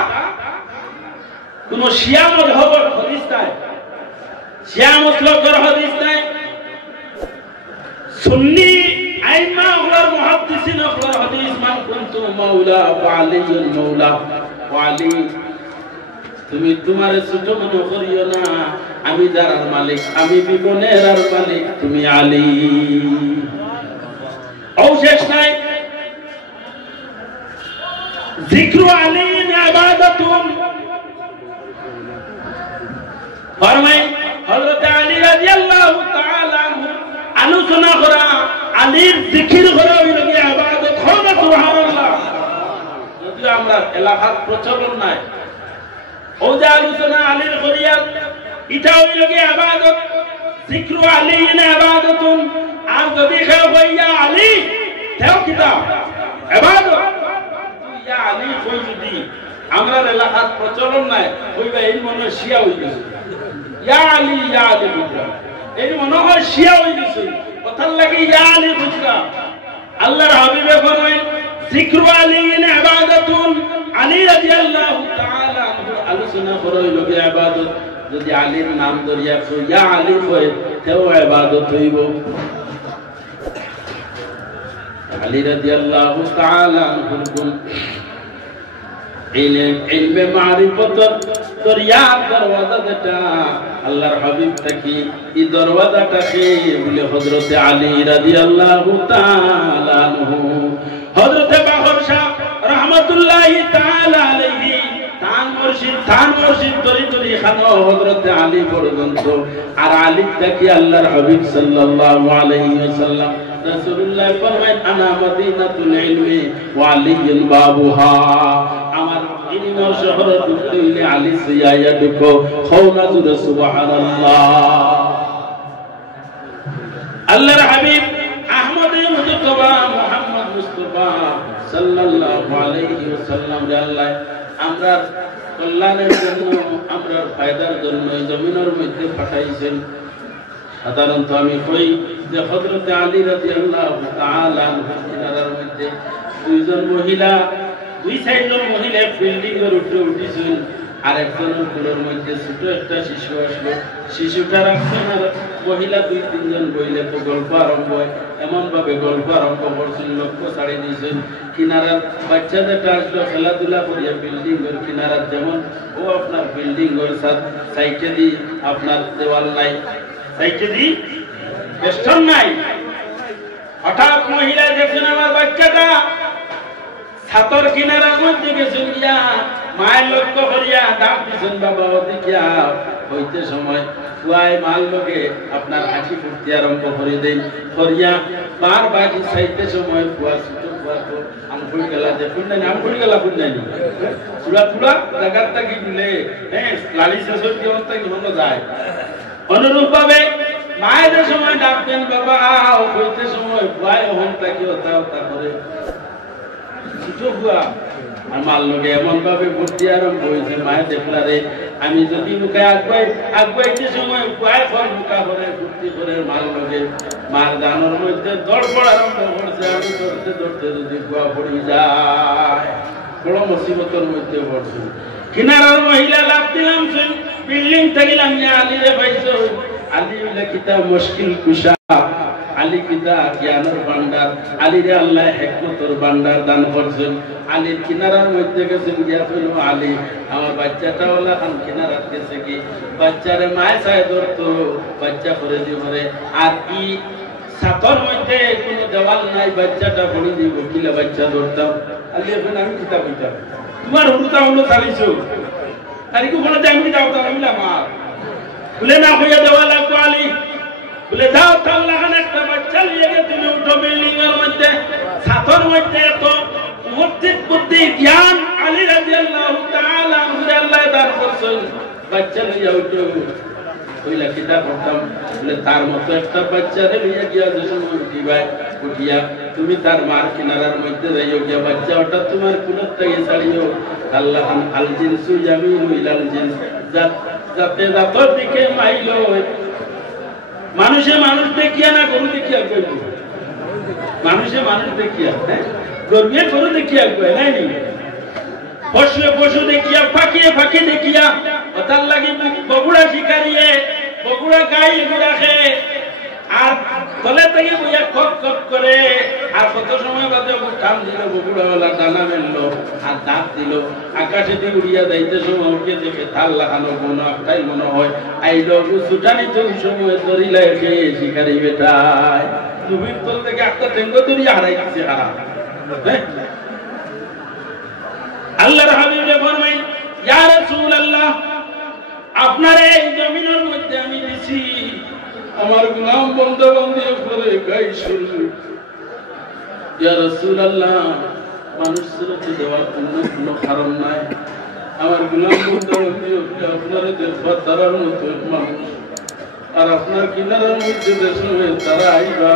কোন শিয়া মাযহাবের হাদিস নাই শিয়া মুসলমানদের হাদিস নাই সুন্নি আইমা ওয়ার মুহাদ্দিসিন ওয়ার হাদিস মান কুনতু মাওলা ফাআলিয়ুন মাওলা ওয়ালি তুমি তোমার ছোট মনে করিও না আমি যারার মালিক আমি বিবনের আর মালিক তুমি আলী শেষ নাই যিকরু আলী ইবাদাতুন ফরমায় হযরত আলী রাদিয়াল্লাহু তাআলা আনহু আলোচনা করা আলীর জিকির করা হইল কি ইবাদত হলো সুবহানাল্লাহ যদিও আমরা এলাকার প্রচলন নাই ও যে আলোচনা আলীর করিয়া এটা হইল কি ইবাদত যিকরু আলী ইবাদাতুন আর যদি কেউ হইয়া আলী তেও কিতা ইবাদত ইয়া আলী কই যদি আমরা এলাকার প্রচলন নাই কইবা এই মনে শিয়া হইছে ইয়া আলী বুঝরা এই মনে হয় শিয়া হইছে কথার লাগি ইয়া আলী বুঝরা আল্লাহর হাবিবে ফরমায় যিকরু আলী ইবাদাতুন আলী রাদিয়াল্লাহু তাআলা আনহু আলোচনা করইল কি ইবাদত যদি আলীর নাম ধরিয়া ইয়া আলী কয় তেও ইবাদত হইব আলী রাদিয়াল্লাহু তাআলা আনহু ইলমে মারিফত দরিয়া দরওয়াজা যেটা আল্লাহর হাবিব তাকি এই দরওয়াজাটাকে বলে হযরত আলী রাদিয়াল্লাহু তাআলা আনহু হযরত বাহর শাহ রাহমাতুল্লাহি তাআলা আলাইহি থান মুর্শিদ তরি খানো হযরত আলী পর্যন্ত আর আলী তাকি আল্লাহর হাবিব সাল্লাল্লাহু আলাইহি ওয়াসাল্লাম রাসূলুল্লাহ ফরমায় আনা মদিনাতুল ইলমি ওয়া আলিয়ুন বাবুহা আমার ইলমের শহর দুইলে আলী সিয়ায়া দেখো খাওনা জুরে সুবহানাল্লাহ আল্লাহর হাবিব আহমদ মুজতবা মুহাম্মদ মুস্তাফা সাল্লাল্লাহু আলাইহি ওয়াসাল্লাম আল্লাহ আমরা কল্যাণের জন্য আমরা ফায়দার জন্য জমিনের মধ্যে পাঠাইছেন সাধারণত আমি কই যে হযরত আলী রাদিয়াল্লাহু তাআলা আনহুর মধ্যে দুই চারজন মহিলা বিল্ডিং এর উপরে উঠেছেন আর একজনের কোলের মধ্যে ছোট একটা শিশু আসলো শিশুটা রাখছেন আর মহিলা দুই তিনজন বইলে তো গল্প আরম্ভ হয় এমন ভাবে গল্প আরম্ভ করছেন লক্ষ্য ছাড়িয়ে দিয়েছেন কিনারার বাচ্চা যেটা আসলো খেলাধুলা করিয়া বিল্ডিং এর কিনারার যেমন ও আপনার বিল্ডিং এর সাইডে দি আপনার দেওয়াল নাই সাইডে দি বেষ্টন নাই হঠাৎ মহিলা দেখছেন আমার বাচ্চাটা ছাতর কিনারার মধ্যে গেছেন গিয়া মায়ের লক্ষ্য করিয়া ডাক দিছেন বাবা দেখিয়া হইতে সময় ফুয়ায় মাল লোকে আপনার হাসি ফুটতে আরম্ভ করে দেন করিয়া বার বাজি চাইতে সময় ফুয়া ছোট ফুয়া তো আমফুল গেলা যে ফুন্নানি আমফুল গেলা ফুন্নানি চুড়া চুড়া জায়গাটা কি দিলে হ্যাঁ লালি শেষের কি অবস্থা কি হলো যায় অনুরূপ ভাবে মায়ের সময় ডাকতেন বাবা হইতে সময় ফুয়ায় হনটা কি হতা হতা করে ছোট ফুয়া আমার লোকে এমন ভাবে ভর্তি আরম্ভ হয়েছে মায়ের দেখলারে আমি যদি মুখে আগুয়াইতে সময় ফুয়ায় ফল মুখা করে মুক্তি করে মার লগে মার দানোর মধ্যে দড়পড় আরম্ভ করছে। আমি ধরতে ধরতে যদি গোয়া পড়ি যায় বড় মুসিবতের মধ্যে পড়ছি। কিনারার মহিলা লাভ দিলাম বিল্ডিং থাকিলাম আলী রে পাইছো। আলী হইলে কিতা মুশকিল কুশা, আলী কিতা জ্ঞানের ভান্ডার, আলী রে আল্লাহ হিকমতের ভান্ডার দান করছেন। আলীর কিনারার মধ্যে গেছেন গিয়া ফেলো আলী আমার বাচ্চাটা ওলা খান কিনারাত গেছে কি বাচ্চারে মায় চায় ধরতো বাচ্চা করে দিবরে আর কি ছাতর মধ্যে কোনো দেওয়াল নাই বাচ্চাটা পড়ে দিব কিলা বাচ্চা ধরতাম। আলী এখন আমি কিতা বইতাম তোমার হুড়ুতা হলো চালিছো আর কি কোনো টাইম যাও তো আমি আমার বলে না হইয়া দেওয়া লাগতো। আলী বলে যাও তাল্লা খান একটা বাচ্চা নিয়ে গে তুমি উঠো বিল্ডিং এর মধ্যে ছাতর মধ্যে এত বুদ্ধি জ্ঞান আলী রাদিয়াল্লাহু তাআলা আনহু আল্লাহ দান করছেন। বাচ্চা লইয়া উঠো কইলা কিতা করতাম বলে তার মতো একটা বাচ্চারে লইয়া গিয়া যে সময় উঠিবাই উঠিয়া তুমি তার মার কিনারার মধ্যে যাইও গিয়া বাচ্চা ওটা তোমার কুলত থেকে ছাড়িও। আল্লাহ আল জিনসু জামিলু ইলাল জিনস যাতে জাতর দিকে মাইল মানুষে মানুষ দেখিয়া না গরু দেখিয়া কইব মানুষে মানুষ দেখিয়া গরুয়ে গরু দেখিয়া কয় নাই নি পশু পশু দেখিয়া ফাঁকিয়ে ফাঁকি দেখিয়া ওটার লাগি বগুড়া শিকারিয়ে বগুড়া গাই রাখে আর তলে থেকে বইয়া কক কক করে আর কত সময় বাদে টান দিল বগুড়াওয়ালা ডানা মেললো আর দাঁত দিল আকাশে দিয়ে উড়িয়া যাইতে সময় উঠিয়ে দেখে তাল লাগানো কোনো একটাই মনে হয় আইল ছুটানি তো সময় ধরিলে খেয়ে শিকারি বেটায় তুমির তল থেকে একটা টেঙ্গো ধরিয়া হারাই দিচ্ছে হারা। আল্লাহর হাবিব ফরমাইন ইয়া রাসূলুল্লাহ আপনার এই জমিনের মধ্যে আমি দিছি আমার গোলাম বন্ধু বন্ধু করে গাইছি। ইয়া রাসূলুল্লাহ মানুষ সুরতে দেওয়ার কোনো কারণ নাই। আমার গোলাম বন্ধু বন্ধু আপনার দেখবার তারার মতো মানুষ আর আপনার কিনারার মধ্যে দেশে তারা আইবা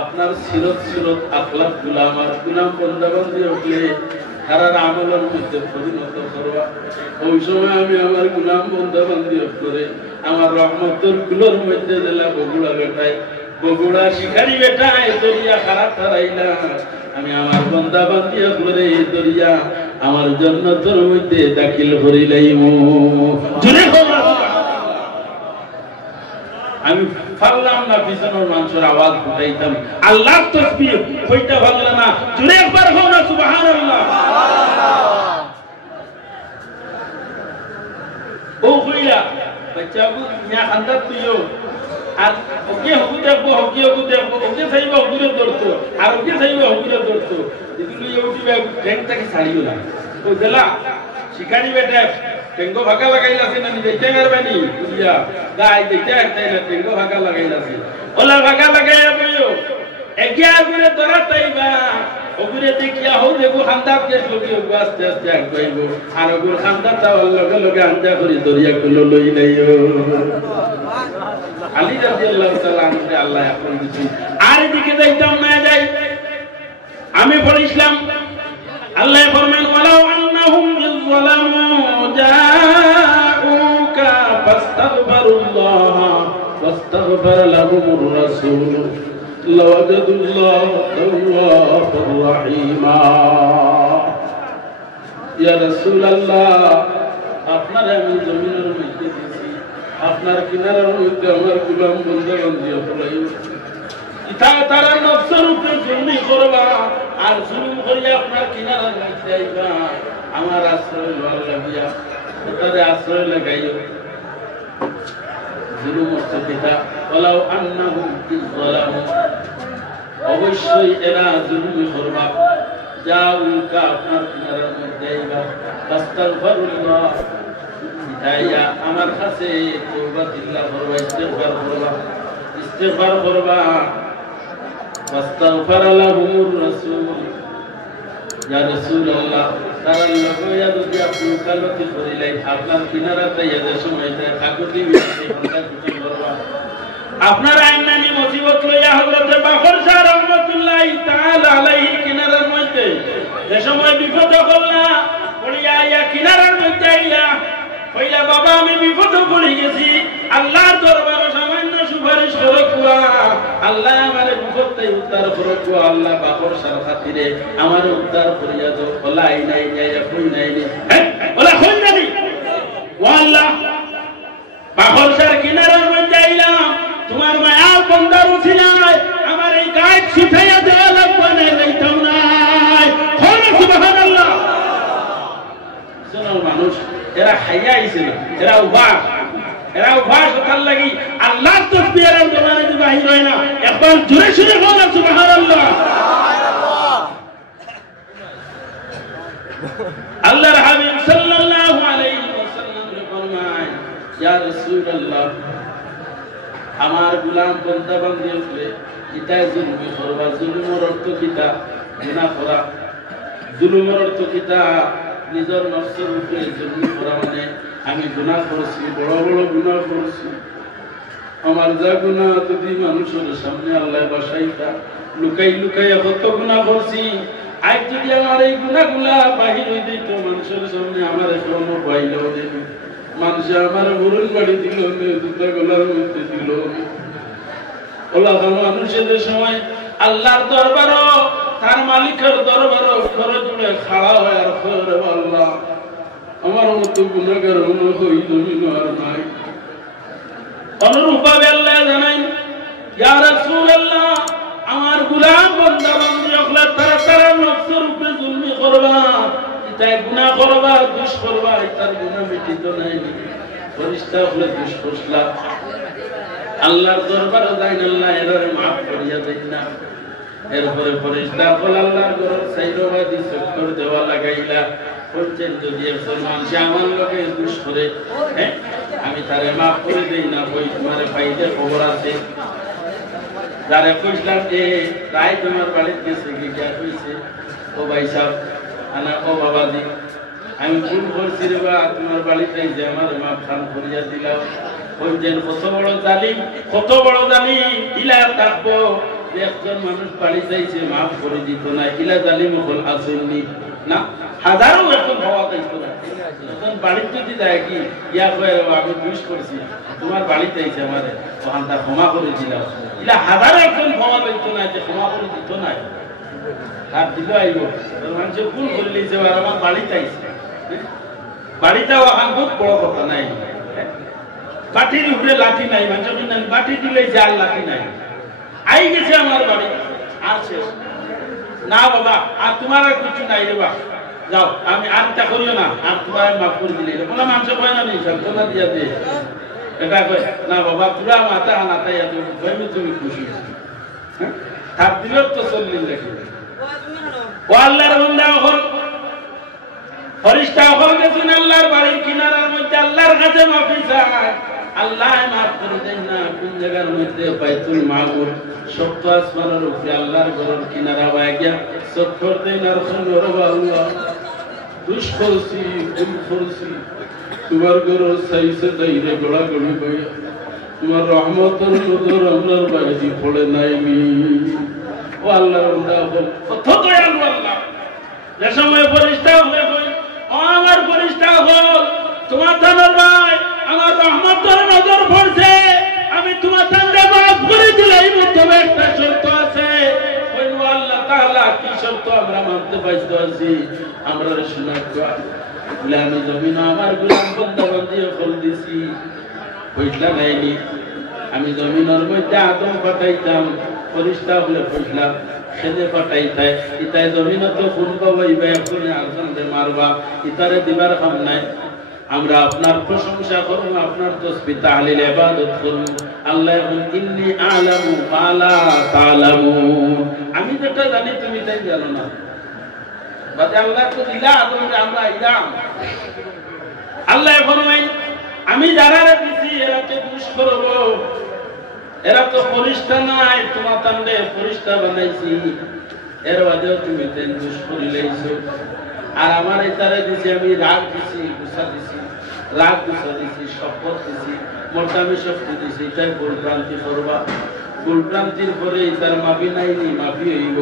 আপনার সিরত সিরত আখলাক গুলা আমার গোলাম বন্ধু বন্ধু হলে তারার আমলের মধ্যে পরিণত করবা। ওই সময় আমি আমার গোলাম বন্ধু বান্ধব করে আমার রহমতের গুলোর মধ্যে দিলা বগুড়া বেটায় বগুড়া শিকারি বেটায় দরিয়া খারাপ হারাইলা আমি আমার বন্ধা বান্ধিয়া করে দরিয়া আমার জান্নাতের মধ্যে দাখিল করিলাম। আমি পারলাম না পিছনের মানুষের আওয়াজ ফুটাইতাম আল্লাহ তাসবিহ কইতে পারলাম না জোরে একবার হও না সুবহানাল্লাহ। ও কইলা বাচ্চাবু মিয়া খান্দাত তুইও আর ওকে হকু দেখবো ওকে চাইবা হকুরে ধরতো আর ওকে চাইবা হকুরে ধরতো এগুলো ইউটিউবে ট্রেনটাকে ছাড়িও না তো দিলা শিকারি বেটা টেঙ্গো ভাগা লাগাইলাছে না দেখতে পারবানি বুঝিয়া গাই দেখতে একটাই না টেঙ্গো ভাগা লাগাইলাছে ওলা ভাগা লাগাইয়া বইও একে আগুরে ধরা তাইবা ওগুরে দেখিয়া হো দেখো খান্দাত কে ছবি আস্তে আস্তে আগাইব আর ওগুর খান্দাত তাওয়ার লগে লগে আন্দা করি দরিয়া গুলো লই নাইও। আলী রাদিয়াল্লাহু তাআলা আনহু আল্লাহ এখন দিছি আর এদিকে যাইতাম না যাই আমি পড়িছিলাম আল্লাহ ফরমান ওয়ালাউ আন্নাহুম যালামু জাউকা ফাস্তাগফিরুল্লাহ ওয়াস্তাগফার লাহুমুর রাসূল লাওয়াজাদুল্লাহ তাওয়াবার রহিমা। ইয়া রাসূলুল্লাহ আপনার আমি জমিনের মধ্যে দিছি আপনার কিনারার মধ্যে আমার গোলাম বন্ধু বান্ধিয়া ফলাই ইতা তারা নফসের উপরে জুলমি করবা আর জুলুম করিয়া আপনার কিনারার মধ্যে আইবা আমার আশ্রয় লওয়ার লাগিয়া তাদের আশ্রয় লাগাইও জুলুম হচ্ছে পিতা ওয়ালাউ আন্নাহুম যালামু অবশ্যই এরা জুলুম করবা জাউকা আপনার কিনারার মধ্যে আইবা ফাস্তাগফিরুল্লাহ ইতাইয়া আমার কাছে তওবাতিল্লাহ করবা ইস্তিগফার করবা ওয়াস্তাগফার লাহুমুর রাসূল ইয়া রাসূলুল্লাহ তারা লগয়া যদি আপনি কালতি করিলাই আপনার কিনারাতে এর সময়তে কাকুতি বিনতি করবা আপনার আইনানি মুসিবত লইয়া হযরত বাকর শাহ রাহমাতুল্লাহি তাআলা আলাইহি কিনারার মধ্যে যে সময় বিপদ হল্লা পড়িয়া ইয়া কিনারার মধ্যে আইয়া কইলা বাবা আমি বিপদ পড়ে গেছি আল্লাহর দরবারে সামান্য সুপারিশ উম্মতে উদ্ধার করো গো আল্লাহ বাকর সার খাতিরে আমার উদ্ধার করিয়া দাও বলা আই নাই নাই কই নাই বলা কই নাই ও আল্লাহ বাকর সার কিনারার মধ্যে আইলাম তোমার মায়ার বন্দার উছিলায় আমার এই গায়ের ছুটাইয়া দেওয়া লাগবে না লইতাম নাই বলো সুবহানাল্লাহ সোনার মানুষ এরা খাইয়া আইছিল এরা উবাস তার লাগি আল্লাহ তাসবিহের জমানে যে বাহির হয় না একবার জোরে সুরে বলো সুবহানাল্লাহ আল্লাহর হাবিব সাল্লাল্লাহু আলাইহি ওয়াসাল্লাম ফরমায় ইয়া রাসূলুল্লাহ আমার গোলাম বন্দা বান্দি হলে কিতা জুলমি করবা জুলুমের অর্থ কিতা গুনাহ করা জুলুমের অর্থ কিতা নিজের নফসের উপরে জুলমি করা মানে আমি গুনাহ করেছি বড় বড় গুনাহ করেছি আমার যা গুনাহ যদি মানুষের সামনে আল্লাহ বাসাইতা লুকাই লুকাই কত গুনাহ করছি আজ যদি আমার এই গুনাহগুলা বাহির হয়ে দিত মানুষের সামনে আমার কোনো বাইলেও দিত মানুষ আমার গরুর বাড়ি দিল জুতা গলার মধ্যে দিল ওলা মানুষের সময় আল্লাহর দরবারও তার মালিকের দরবারও ঘরে জুড়ে খাড়া হয় আর খরে আল্লাহ আমার মতো গুনাহগার মনে হই জমিন আর নাই অনুরূপভাবে আল্লাহ জানাই ইয়া রাসূলুল্লাহ আমার গোলাম বান্দা বান্দি হলে তারা নফসের উপরে জুলমি করবা তাই গুনাহ করবা দোষ করবা তার গুনাহ মিটিত নাই ফেরেশতা হলে দোষ করলা আল্লাহর দরবারে যাই আল্লাহ এরে maaf করিয়া দেন না এরপরে ফেরেশতা বল আল্লাহর ঘর সাইরবাদি চক্কর দেওয়া লাগাইলা বলছেন যদি একজন মানুষ আমার লোকে দোষ করে হ্যাঁ আমি তারে maaf করে দেই না ওই তোমার পাইতে খবর আছে যারা কইলাম যে তাই তোমার বাড়িতে গেছে গিয়া কইছে ও ভাই সাহেব আনা ও বাবাজি আমি ভুল করছি রে বা তোমার বাড়িতে যে আমার মাপ খান করিয়া দিলাম বলছেন কত বড় জালিম ইলা থাকবো একজন মানুষ বাড়ি যাইছে মাফ করে দিত না ইলা জালিম হল আসেননি না হাজারো এখন হওয়া যাইতো না তখন বাড়িতে যদি যায় কি ইয়া কয়ে আমি দুষ করছি তোমার বাড়িতে আইছে আমারে তখন তার ক্ষমা করে দিলাম ইলা হাজারো একজন ক্ষমা পাইতো না যে ক্ষমা করে দিত না আর দিল আইব মানুষ ভুল করলে যে আমার বাড়িতে আইছে বাড়িটাও বহুত বড় কথা নাই বাটির উপরে লাঠি নাই মানুষ বাটি দিলে জাল লাঠি নাই আই গেছে আমার বাড়ি আর শেষ না বাবা আর তোমার আর কিছু নাই রে বা যাও আমি আরটা করিও না আর তোমার মাফ করে দিলে বলে মানুষ কয় না নি সব দিয়া দে এটা কয় না বাবা পুরা মাথা হানাতাই এত তুমি খুশি তার দিলেও তো চল্লিশ দেখি ও আল্লাহর বান্দা হল ফেরেশতা হল গেছেন আল্লাহর বাড়ির কিনারার মধ্যে আল্লাহর কাছে মাফি চায় আল্লাহ মাফ করে দেন না কোন জায়গার মধ্যে বাইতুল মামুর সপ্ত আসমানের উপরে আল্লাহর ঘরের কিনারা হয়ে গিয়া চক্কর দেন আর সুন্দর আল্লাহ দুষ করছি ভুল করছি তোমার ঘর সাইসে দাইরে গোড়া গড়ি বইয়া তোমার রহমতের নজর আমরার বাইরে পড়ে নাইনি ও আল্লাহর বান্দা বল কত দয়ালু আল্লাহ যে সময় ফেরেশতা হয়ে কই ও আমার ফেরেশতা হল তোমার তার ভাই আমার রহমতের নজর পড়ছে আমি তোমার তারে maaf করে দিলাই তবে একটা শর্ত আছে ওই আল্লাহ তাআলা কি শর্ত আমরা মানতে বাধ্য আছি আমরা শোনা বলে আমি জমিন আমার গোলাম বান্দা বান্দি হল দিছি কইলা নাইনি আমি জমিনের মধ্যে আদম পাঠাইতাম ফেরেশতা হলে কইলা সেনে পাঠাইতাই ইতাই জমিনে তো কোন পাবাইবা এখন আরজনতে মারবা ইতারে দিবার কাম নাই আমরা আপনার প্রশংসা করব আপনার তাসবিহ তাহলিল ইবাদত করব আল্লাহ ইন্নী আ'লামু মা লা তা'লামুন আমি যেটা জানি তুমি তাই জানো না বাদে আল্লাহ তো দিলা আদমকে আমরা ইলাম আল্লাহ ফরমায় আমি যারারে দিছি এরা তো দুষ করব এরা তো ফেরেশতা নাই তোমার তান্ডে ফেরেশতা বানাইছি এর বাদেও তুমি তেন দুষ করিলাইছো আর আমার এটারে দিছি আমি রাগ দিছি গুসা দিছি রাগ গুসা দিছি শপথ দিছি মোটামি শক্তি দিছি তাই ভুল ভ্রান্তি করবা ভুলভ্রান্তির পরে তার মাফি নাইনি, মাফি হইব।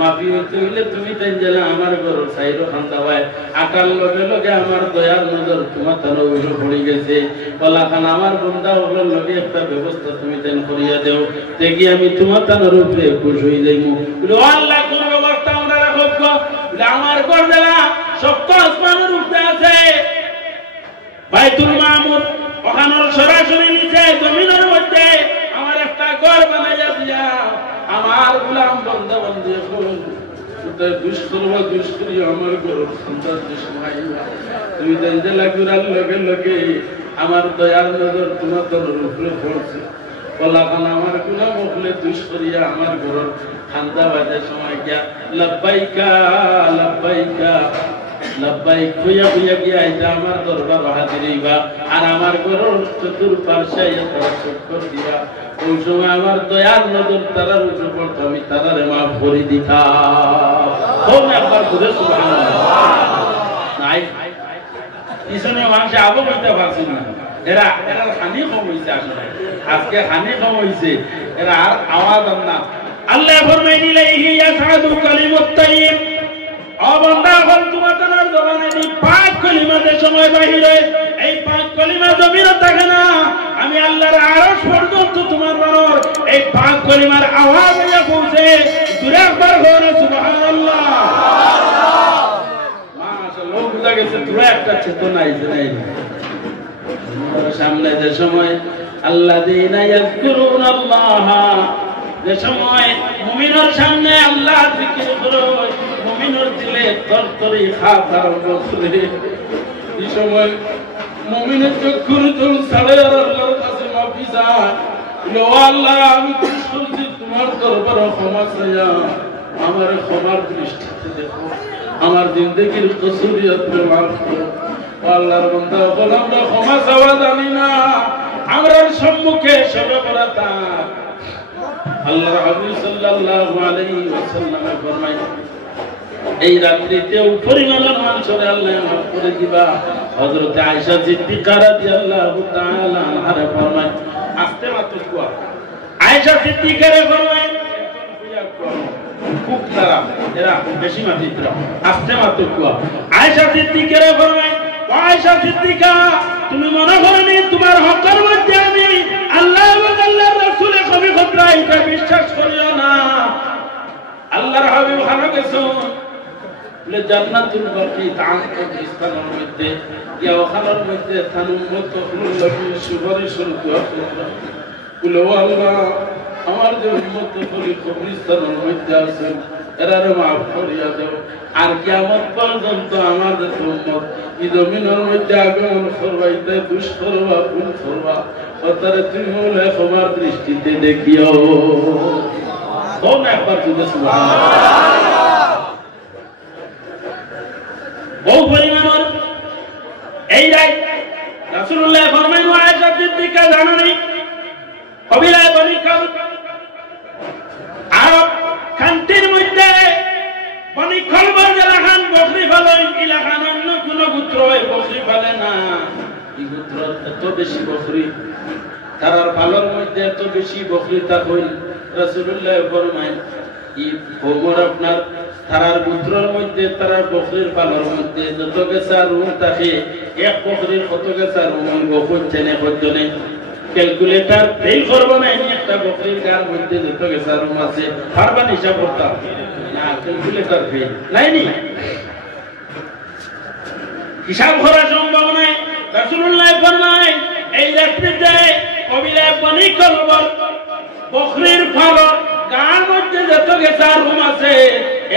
মাফি হইতে হইলে তুমি তাই জেলা আমার ঘর সাইড খান্দা হয় আকার লগে লগে আমার দয়ার নজর তোমার তার উঠে পড়ে গেছে। বলা খান আমার বন্ধা ওগুলোর লগে একটা ব্যবস্থা তুমি তেন করিয়া দেও, দেখি আমি তোমার তার উপরে খুশ হয়ে যাইব। আল্লাহ কোন ব্যবস্থা আমরা রাখব? আমার ঘর জেলা সপ্ত আসমানের উপরে আছে, বাইতুল মামুর ওখানোর সরাসরি নিচে জমিনের মধ্যে আমার একটা ঘর বানাইয়া দিয়া আমার গোলাম বন্ধা বন্ধু দুষ্করি আমার ঘর সন্তান দুষ্মাইবা। তুমি জেলা ঘুরার লগে লগে আমার দয়ার নজর তোমার তোর উপরে পড়ছে। কলাখান আমার গুলাম হলে দুষ্করিয়া আমার ঘর ঠান্ডা বাজে সময় গিয়া লাব্বাইকা লাব্বাইকা লাব্বাইক কইয়া কইয়া গিয়া এটা আমার দরবার হাজিরিবা। আর আমার ঘরের চতুর্পার্শ্বে তারা চক্কর দিয়া ওই সময় আমার দয়ার নজর তারার উঠে পড়তো, আমি তারারে মাফ করে দিতাম। একবার বুঝে নাই পিছনে মানুষ আবো বলতে পারছি না, এরা এরা হানি কম হয়েছে। আসলে আজকে হানি কম হয়েছে, এরা আর আওয়াজ না। আল্লাহ ফরমাই দিলে ইয়াসাদু কালিমুত তাইয়্যিব, অবন্দা হল তোমার তার জবানে এই পাক কলিমার সময় বাহিরে এই পাক কলিমা জমিনে থাকে না, আমি আল্লাহর আরশ পর্যন্ত তোমার বারর এই পাক কলিমার আওয়াজ এসে পৌঁছে। দূরে একবার বলো সুবহানাল্লাহ। মাশাআল্লাহ, বুঝা গেছে দূরে একটা চেতনা আইছে নাই সামনে। যে সময় আল্লাযীনা ইয়াযকুরুনাল্লাহ, যে সময় মুমিনের সামনে আল্লাহ জিকির করো, মুমিনের দিলে তরতরি খাতার বসরে। এই সময় মুমিনের চক্ষুর জল ছাড়ে আর আল্লাহর কাছে মাফি চায়। ও আল্লাহ, আমি খুশ করছি তোমার দরবারে ক্ষমা চাইয়া, আমার ক্ষমার দৃষ্টিতে দেখো, আমার জিন্দেগির কসুরিয়াতকে মাফ করো। আল্লাহর বান্দা বল, আমরা ক্ষমা চাওয়া জানি না, আমরা সম্মুখে সর্বপ্রতা আল্লাহর হাবিব সাল্লাল্লাহু আলাইহি ওয়াসাল্লাম ফরমায় এই রাত্রিতেও পরিমাণের মানুষরে আল্লাহ মাফ করে দিবা। হযরত আয়েশা সিদ্দিকা রাদিয়াল্লাহু তাআলা আনহা ফরমায়, আস্তে মাত্র কুয়া আয়েশা সিদ্দিকারে ফরমায় খুব তারা এরা বেশি মাত্রা আস্তে মাত্র কুয়া আয়েশা সিদ্দিকারে ফরমায়, আয়েশা সিদ্দিকা তুমি মনে করনি তোমার হকের মধ্যে আমি আল্লাহ এবং আল্লাহর রাসূলের কবি খতরা এটা বিশ্বাস করিও না। আল্লাহর হাবিব ভালো গেছো বলে জান্নাতুল বাকি তাআঙ্কুর স্থানের মধ্যে ইয়া ওখানের মধ্যে থানুম মত নবী সুপারিশ দোয়া করলাম। বলে ও আল্লাহ, আমার যে উম্মত কলি কবরস্থানের মধ্যে আছে এরারে মাফ করিয়া দাও। আর কিয়ামত পর্যন্ত আমাদের উম্মত এই জমিনের মধ্যে আগমন করবাইতে দুষ করবা ভুল করবা তারে তুমি বলে ক্ষমার দৃষ্টিতে দেখিও। কোন একবার যদি বহু পরিমাণের এই রাত রাসূলুল্লাহ ফরমায় আয়েশা সিদ্দিকা জানেনি কবিলায় বনি কাব আরব কান্ট্রির মধ্যে বনি খলবর এলাকান বকরি ফেলে, এলাকান অন্য কোন গোত্র বকরি ফেলে না। এই গোত্র এত বেশি বকরি, তারার পালর মধ্যে এত বেশি বকরি থাকল। রাসূলুল্লাহ ফরমায় এই খবর আপনার তারার গোত্রের মধ্যে তারার বকরির পালর মধ্যে যত গেছা রুম থাকে এক বকরির কত গেছা রুম হচ্ছে না পর্যন্ত ক্যালকুলেটর ফেল করবো না। একটা বকরির গার মধ্যে যত গেছা রুম আছে পারবান হিসাব করতাম না, ক্যালকুলেটর ফেল নাইনি, হিসাব করা সম্ভব নাই। রাসূলুল্লাহ ফরমায় এই রাত্রিতে কবিলা বনি কলবর বকরির পালর গার মধ্যে যত গেছা রুম আছে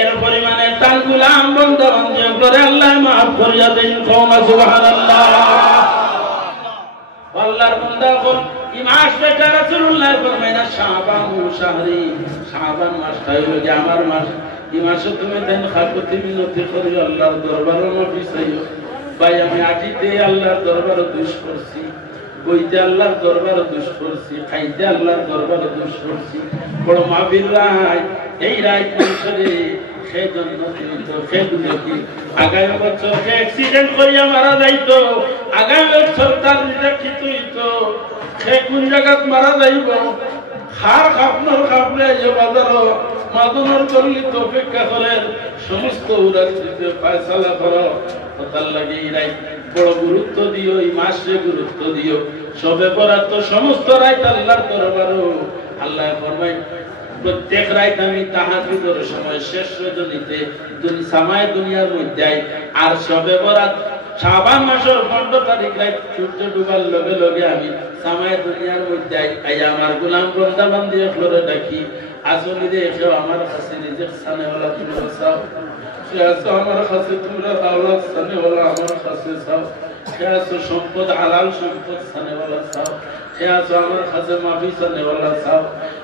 এর পরিমাণে তার গোলাম বন্ধা বান্ধব করে আল্লাহ মাফ করিয়া দেন। কওমা সুবহানাল্লাহ। আল্লাহর বান্দা কোন এই মাস বেটা রাসূলুল্লাহ ফরমায় না শাবান শাহরি, শাবান মাসটাই হলো যে আমার মাস। এই মাসে তুমি দেন খাকতি মিনতি করি আল্লাহর দরবারে মাফি চাইও। ভাই আমি আজিতে আল্লাহর দরবারে দুষ করছি, বইতে আল্লাহর দরবারে দুষ করছি, খাইতে আল্লাহর দরবারে দুষ করছি। বড় মাহফিল রায় এই রায় মানুষরে সে জন্য সে দুঃখী। আগামী বছর সে অ্যাক্সিডেন্ট করিয়া মারা যাইত, আগামী বছর তার রিজেক্ট হইত, সে কোন জায়গাত মারা যাইব খার খাপনোর খাপলে যে বাজারও মাদনের চল্লিত অপেক্ষা করেন সমস্ত উদাসীনকে ফয়সালা করো তার লাগে ইরাই বড় গুরুত্ব দিও এই মাসে গুরুত্ব দিও সবে বরাত তো সমস্ত রাত আল্লাহর দরবারে আল্লাহ ফরমায় প্রত্যেক রাত আমি তাহাজ্জুদের সময় শেষ রজনীতে সামায় দুনিয়ার মধ্যে আর সবে বরাত শাবান মাসের 15 তারিখ রাত সূর্য ডুবার লগে লগে আমি সামায় দুনিয়ার মধ্যে আই আমার গোলাম বান্দা বান্দি ফ্লোরে ডাকি আসলে দেখো আমার কাছে রিজিক সানেওয়ালা তুমি চাও সে আছে আমার কাছে তোমরা আওলাদ সানেওয়ালা আমার কাছে চাও সে আছে সম্পদ হালাল সম্পদ সানেওয়ালা চাও সে আছে আমার কাছে মাফি সানেওয়ালা চাও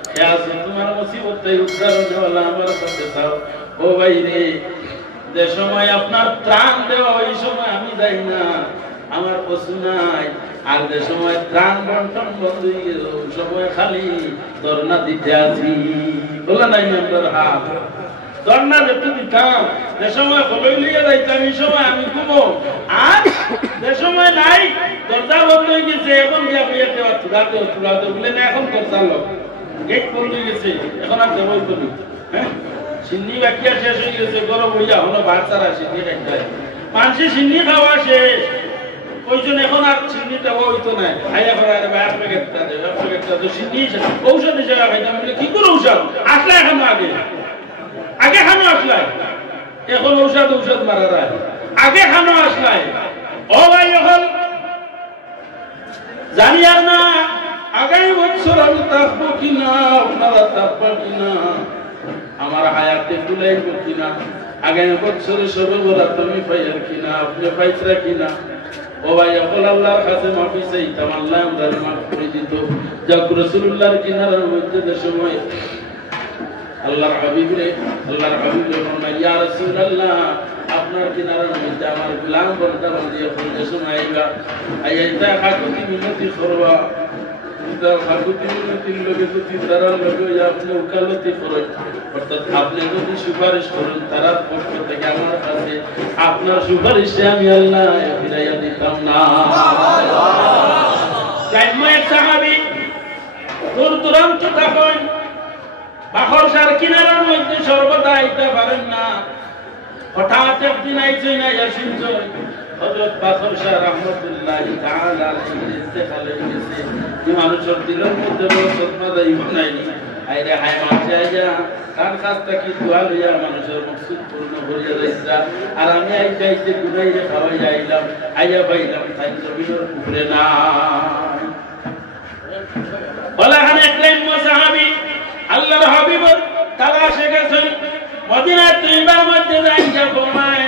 সে আছে তোমার মুসিবত উদ্ধারণওয়ালা আমার কাছে চাও ও ভাই রে যে সময় আপনার ত্রাণ দেওয়া ওই সময় আমি যাই না আমার পশু নাই আর যে সময় ত্রাণ বন্টন বন্ধ হয়ে গেল ওই সময় খালি ধর্ণা দিতে আছি বলে নাই মেম্বার হাত ধর্ণা যেতে দিতাম যে সময় কলই লিয়ে যাইতাম এই সময় আমি ঘুমো আর যে সময় নাই দরজা বন্ধ হয়ে গেছে এখন গিয়ে বিয়েতে তুলাতে বলে না এখন দরজা লোক গেট বন্ধ হয়ে গেছে এখন আর দেবই বলি হ্যাঁ সিন্নি বাকিয়া শেষ হয়ে গেছে গরম হইয়া হলো বাচ্চারা সিন্নি খাইতে মানুষের সিন্নি খাওয়া শেষ ওইজন এখন আর সিন্নি দেওয়া হইতো না খাইয়া ফেরা এক প্যাকেটটা দেবে এক প্যাকেটটা তো সিন্নি ঔষধ হিসেবে খাইতাম কি করে ঔষধ আসলে এখন আগে আগে খানো আসলাই এখন ঔষধ মারা যায় আগে খানো আসলাই ও ভাই এখন জানি আর না আগামী বছর আমি থাকবো কিনা আপনারা থাকবেন কিনা আমার হায়াতে তুলাইব কিনা আগামী বছরে সবে বলা তুমি পাইয়ার কিনা আপনি পাইতরা কিনা ও ভাই অকল আল্লাহর কাছে মাফি চাইতাম আল্লাহ আমাদের মাফ করে দিত যাক রাসূলুল্লাহর কিনারার মধ্যে যে সময় আল্লাহর হাবিব ফরমায় ইয়া রাসূলুল্লাহ আপনার কিনারার মধ্যে আমার গোলাম বন্ধা বান্দি এখন যে সময় আইয়া হাকুতি মিনতি করবা হাকুতি মিনতির লগে যদি তারা লগে আপনি উকালতি করেন অর্থাৎ আপনি যদি সুপারিশ করেন তার পক্ষ থেকে আমার কাছে আপনার সুপারিশে আমি আল্লাহ ফিরাইয়া দিতাম না জাইমা সাহাবী দূর দূরান্ত থাকেন বাখরসার কিনারার মধ্যে সর্বদা আইতে পারেন না হঠাৎ একদিন আইছেন ইয়াসিন জয় হযরত বাখরসা রাহমাতুল্লাহি তাআলা আলাইহি ইন্তেকাল হয়ে গেছে যে মানুষের দিলের মধ্যে বড় সদমা দাই বানাইনি আইরে হায় মাঝে আইয়া তার কাছটা কি দোয়া লইয়া মানুষের মকসুদ পূর্ণ করিয়া যাইছা আর আমি আইতে গুনাইরে খাওয়াই আইলাম আইয়া পাইলাম তাই জমিনের উপরে না বলা হান একলাই সাহাবী আল্লাহর হাবিবের তালাশে গেছেন মদিনা তৈবার মধ্যে যাইয়া ফরমায়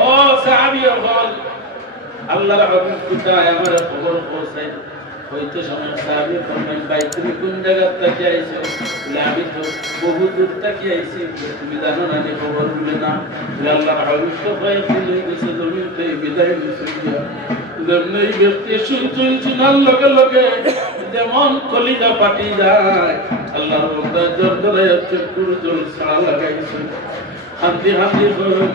ও সাহাবী বল আল্লাহর হাবিব কোথায় আমার খবর পৌঁছায় হইতে সময় সাহাবী ফরমায় ভাই তুমি কোন জায়গা থেকে আইছো বলে আমি তো বহু দূর থেকে আইছি তুমি জানো না যে খবর বলে না আল্লাহর হাবিব তো ভয় পেয়ে গেছে জমিন থেকে বিদায় নিছে যেমন এই ব্যক্তি শুনছেন লগে লগে যেমন কলিজা পাটি যায় আল্লাহর বান্দা জোর ধরে চকুর জল ছাড়া লাগাইছে শান্তি শান্তি করুন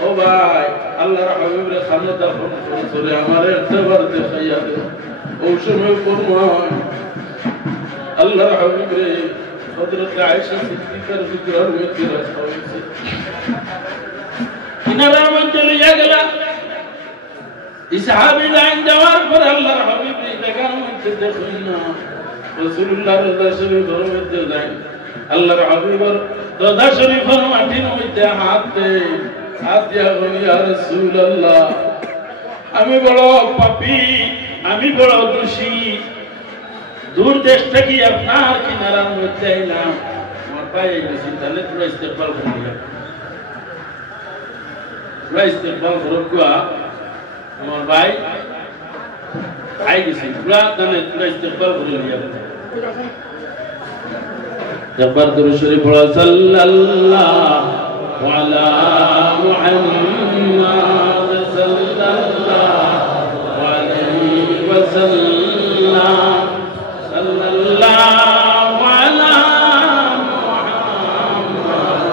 ও ভাই আল্লাহর হাবিবের সামনে দাফন করে আমার একবার দেখাইয়া দে ও সময় ফরমায় আল্লাহর হাবিবের হযরত আয়েশা সিদ্দিকার ভিতরের মধ্যে রাখা হয়েছে কিনারার মধ্যে লইয়া গেলা সাহাবী লাইন যাওয়ার পর আল্লাহর হাবিব দেখার মধ্যে দেখুন না রাসূলুল্লাহর রওজা শরীফের মধ্যে যান আল্লাহর হাবিবের রওজা শরীফের মাটির মধ্যে হাত দিয়া বলি ইয়া রাসূলুল্লাহ আমি বড় পাপী আমি বড় দোষী দূর দেশ থেকে আপনার কিনারার মধ্যে আইলাম আমার পায়ে গেছি তাহলে পুরো ইস্তেকবাল করিয়া পুরো ইস্তেকবাল করুয়া আমার ভাই আই গেছি পুরা তাহলে পুরা ইস্তেকবাল করে নিয়া একবার দরুদ শরীফ পড়া সাল্লাল্লাহু আলা মুহাম্মাদ সাল্লাল্লাহু আলাইহি ওয়াসাল্লাম সাল্লাল্লাহু আলা মুহাম্মাদ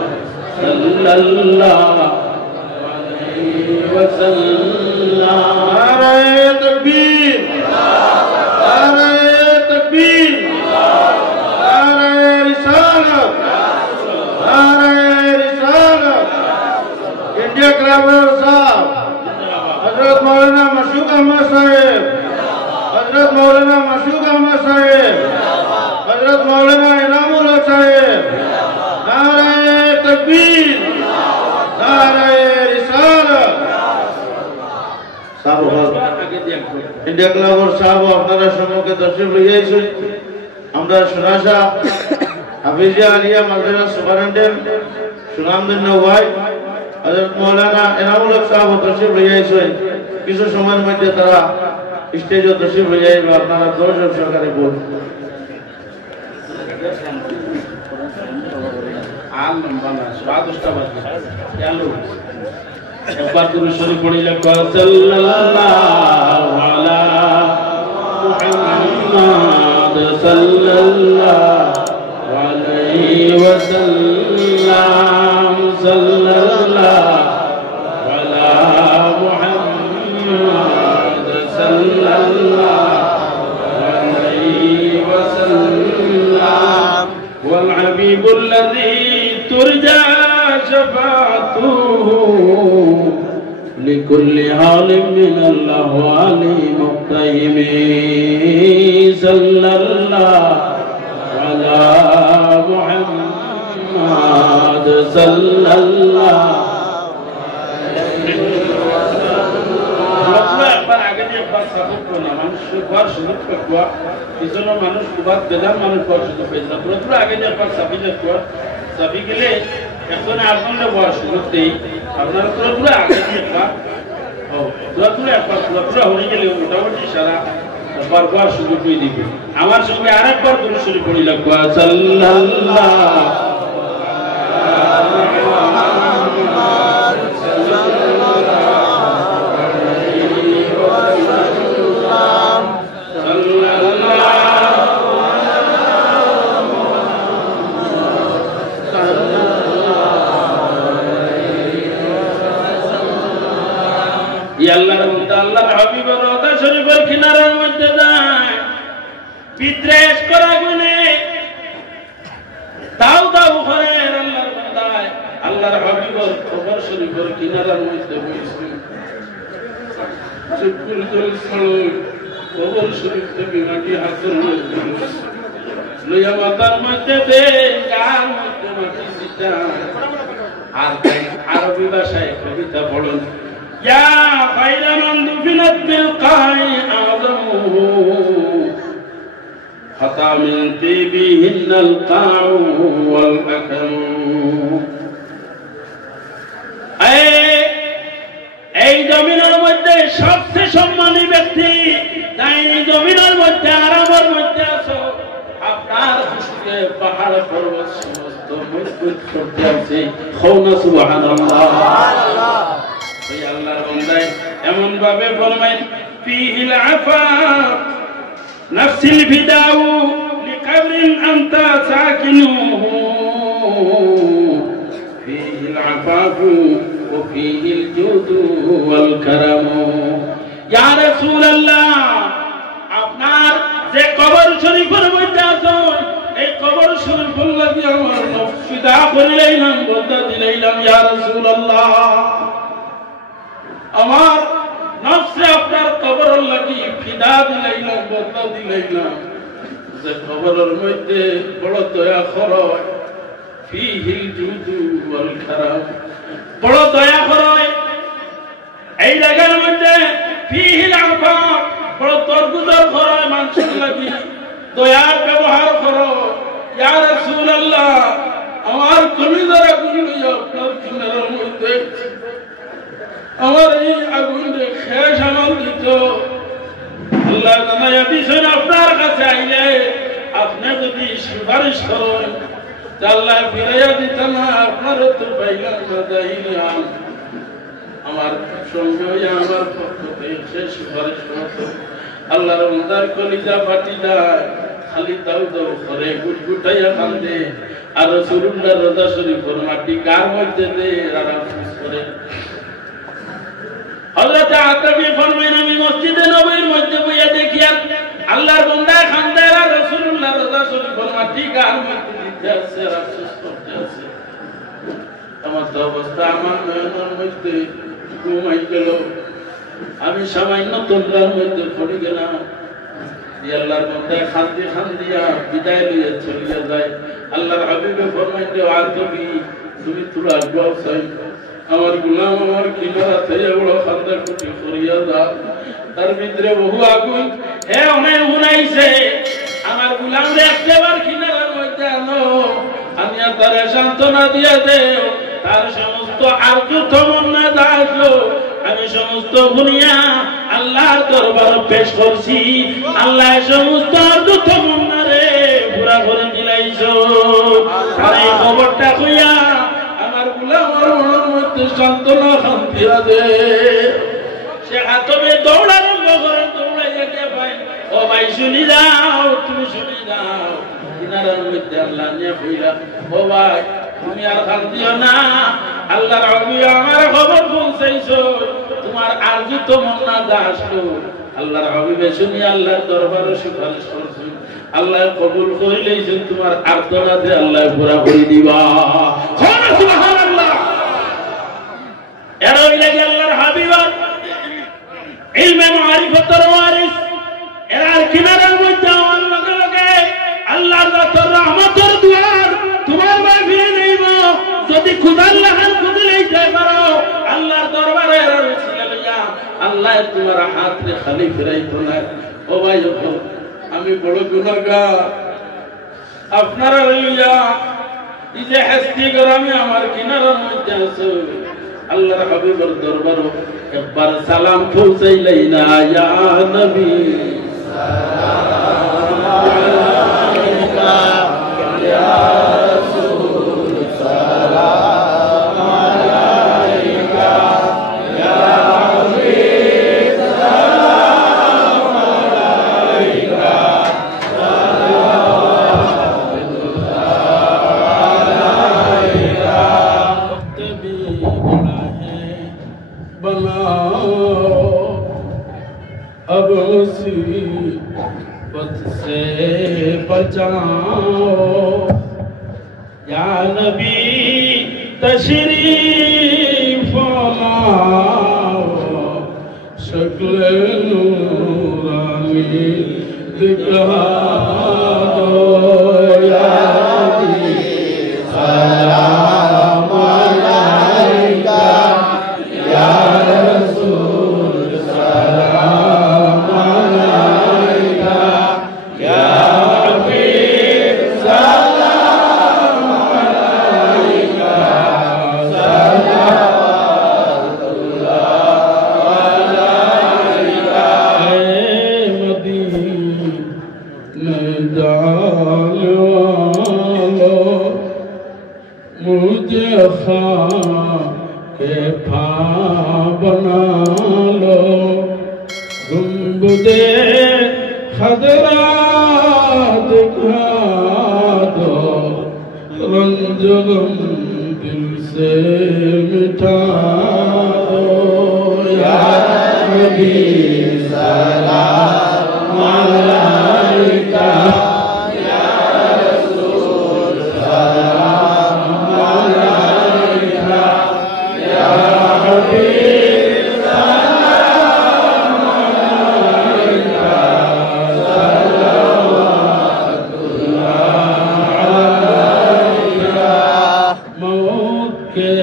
সাল্লাল্লাহু আলাইহি ওয়াসাল্লাম নারে তাকবীর নারে তাকবীর নারে ইন্ডিয়া ক্লাবর সাহেব আপনারা সম্মুখে তশরিফ লইয়াইছেন। আমরা সোনাশা হাফিজিয়া আলিয়া মাদ্রাসা সুপারিনটেন্ডেন্ট সুনামধন্য ভাই হযরত মাওলানা এনামুল হক সাহেব তশরিফ লইয়াইছেন। কিছু সময়ের মধ্যে তারা স্টেজে তশরিফ লইয়াইবে, আপনারা দর্শক সহকারে বলুন। একবার দুরূদ শরীফ পড়িলে সাল্লাল্লাহু আলা মুহাম্মাদ সাল্লাল্লাহু আলাইহি ওয়াসাল্লাম সাল্লাল্লাহু আলা মুহাম্মাদ সাল্লাল্লাহু আলাইহি ওয়াসাল্লাম ওয়াল হাবিবুল্লাযী তুরজা شفاعته لكل حال من الأحوال مقتحم صلى الله على محمد صلى الله এখন আপনারা বয়স করতেই আপনারা পুরো আগে একবার পুরো হয়ে গেলে মোটামুটি সারা বারবার শুরু করে দিবে। আমার সঙ্গে আরেকবার দুরূদ শরীফ পড়ি লাগবে সাল্লাল্লাহু আল্লাহর মধ্যে আল্লাহর হাবিবের রওজা শরীফের কিনারার মধ্যে যায় বিদ্বেষ করা গুনে দাও দাও করে আল্লাহর বান্দায় আল্লাহর হাবিবের কবর শরীফের কিনারার মধ্যে বসে চুপকুল জলসল কবর শরীফ থেকে মাটি হাতের মধ্যে লইয়া মাথার মধ্যে দে গার মধ্যে মাটি সিটা আর আরবি ভাষায় কবিতা পড়ুন يا خير من دفنت بالقاع أعظمه خطى من طيبهن القاع والأكم এই জমিনের মধ্যে সবচেয়ে সম্মানী ব্যক্তি তাই জমিনের মধ্যে আরামের মধ্যে আছো আপনার খুশিতে পাহাড় পর্বত সমস্ত মজবুত করতে আছে খৌনা সুবহানাল্লাহ আল্লাহর বান্দায় এমন ভাবে ফরমায় ফিহিল আফাফ নাফসিল ফিদাউ লিকবরিন আনতা সাকিনুহু ফিহিল আফাফু ওয়া ফিহিল জুদু ওয়াল কারামু ইয়া রাসূলুল্লাহ আপনার যে কবর শরীফের মধ্যে আছেন এই কবর শরীফের লাগি আমার নফস ফিদা করে লইলাম বদলা দিলাম ইয়া রাসূলুল্লাহ আমার নফসে আপনার কবরের লাগি ফিদা দিলাইলাম বদলা দিলাইলাম যে কবরের মধ্যে বড় দয়া খরয় ফিহিল জুদু ওয়াল কারাম বড় দয়া খরয় এই জায়গার মধ্যে ফিহিল আফাফ বড় তরগুজর খরয় মানুষের লাগি দয়ার ব্যবহার খরয় ইয়া রাসূলুল্লাহ আমার কলিজার আগুন লইয়া আপনার কিনারার মধ্যে আমার এই আগুন শেষ আনন্দিত আল্লাহ জানাইয়া দিয়েছেন আপনার কাছে আইলে আপনি যদি সুপারিশ করেন আল্লাহ ফিরাইয়া দিত না আপনারও তো পাইলাম না যাইলাম আমার সঙ্গে আমার পক্ষ থেকে সে সুপারিশ করত আল্লাহর মন্দার কলিজা ফাটি যায় খালি দাও দাও করে গুটগুটাইয়া কান্দে আর রাসূলুল্লাহর রওজা শরীফের মাটি গার মধ্যে দে আর আফসোস করে হযরত আতাবী ফরমায়েন আমি মসজিদে নববীর মধ্যে বইয়া দেখি আল্লাহর বান্দা খান্দে আর রাসূলুল্লাহর রওজা শরীফের মাটি গার মধ্যে দিতে আছে আর আফসোস করতে আছে আমার তো অবস্থা আমার নয়নের মধ্যে ঘুমাই গেল আমি সামান্য তন্দ্রার মধ্যে পড়ে গেলাম আল্লাহর বান্দা খান্দি খান্দিয়া বিদায় লইয়া চলিয়া যায় আল্লাহর হাবিবে ফরমাইতে আতাবী তুমি তোরা দোয়া চাই আমার গোলাম আমার কিনারা থেকে বড় খান্দা কুটি করিয়া দাও তার ভিতরে বহু আগুন হে অনেক শুনাইছে আমার গুলামরে একবার কিনারার মধ্যে আনো আমি তারে সান্ত্বনা দিয়ে দেও তার সমস্ত আরজু তমন্না যা আসলো আমি সমস্ত দুনিয়া আল্লাহর দরবারে পেশ করছি আল্লাহ সমস্ত আরজু তমন্না রে পুরা করে দিলাইছো আর এই খবরটা কইয়া আমার গুলামের মনের মধ্যে সান্ত্বনা শান্তি আছে সে হাতবে দৌড়ানো করেন দৌড়াইয়া কে ভাই ও ভাই শুনি যাও তুমি শুনি যাও কিনারার মধ্যে আল্লাহ নিয়ে বইলা ও ভাই তুমি আর শান্তিও না আল্লাহর হাবিব আমার খবর পৌঁছাইছো তোমার আরজু তমন্না যা আসলো আল্লাহর হাবিবে শুনি আল্লাহর দরবারে সুপারিশ করছো আল্লাহ কবুল করে লইছেন তোমার আর্তনাদে আল্লাহ পুরা করে দিবা সুবহানাল্লাহ এর লাগে আল্লাহর হাবিব ইলমে মারিফতের ওয়ারিস এর কিনারার মধ্যে আমার লগে লগে আল্লাহর জাতের রহমতের দুয়ার তোমার মাহফিলে নেইব যদি খুদার লাহান খুদে লইতে পারো আল্লাহর দরবারে এর ওসিলা লইয়া আল্লাহ তোমার হাতে খালি ফিরাইতো না ও ভাই আমি বড় গুনাহগার আপনারা লইয়া এই যে হাসতি গরমে আমার কিনারার মধ্যে আছো আল্লাহর হাবিবের দরবারে একবার সালাম পৌঁছাইলাই না ইয়া নবী সালাম আলাইকা ইয়া রাসূল সালাম আলাইকা ইয়া হাবিব সালাম আলাইকা अब मुसीबत से बचाओ या नबी तशरीफ लाओ शक्ल नूरानी दिखा दो या नबी सलाम अलैका या रसूल सलाम अलैका या हबीब सलाम अलैका सलावतुल्लाह अलैका ऐ मदीने जाने वालो मुझे के फा बना लो गुंबदे खदरा दिखा दो रंज गम दिल से मिटा दो या नबी सलाम अलैका या रसूल सलाम अलैका या हबीब सलाम अलैका सलावतुल्लाह अलैका मौत के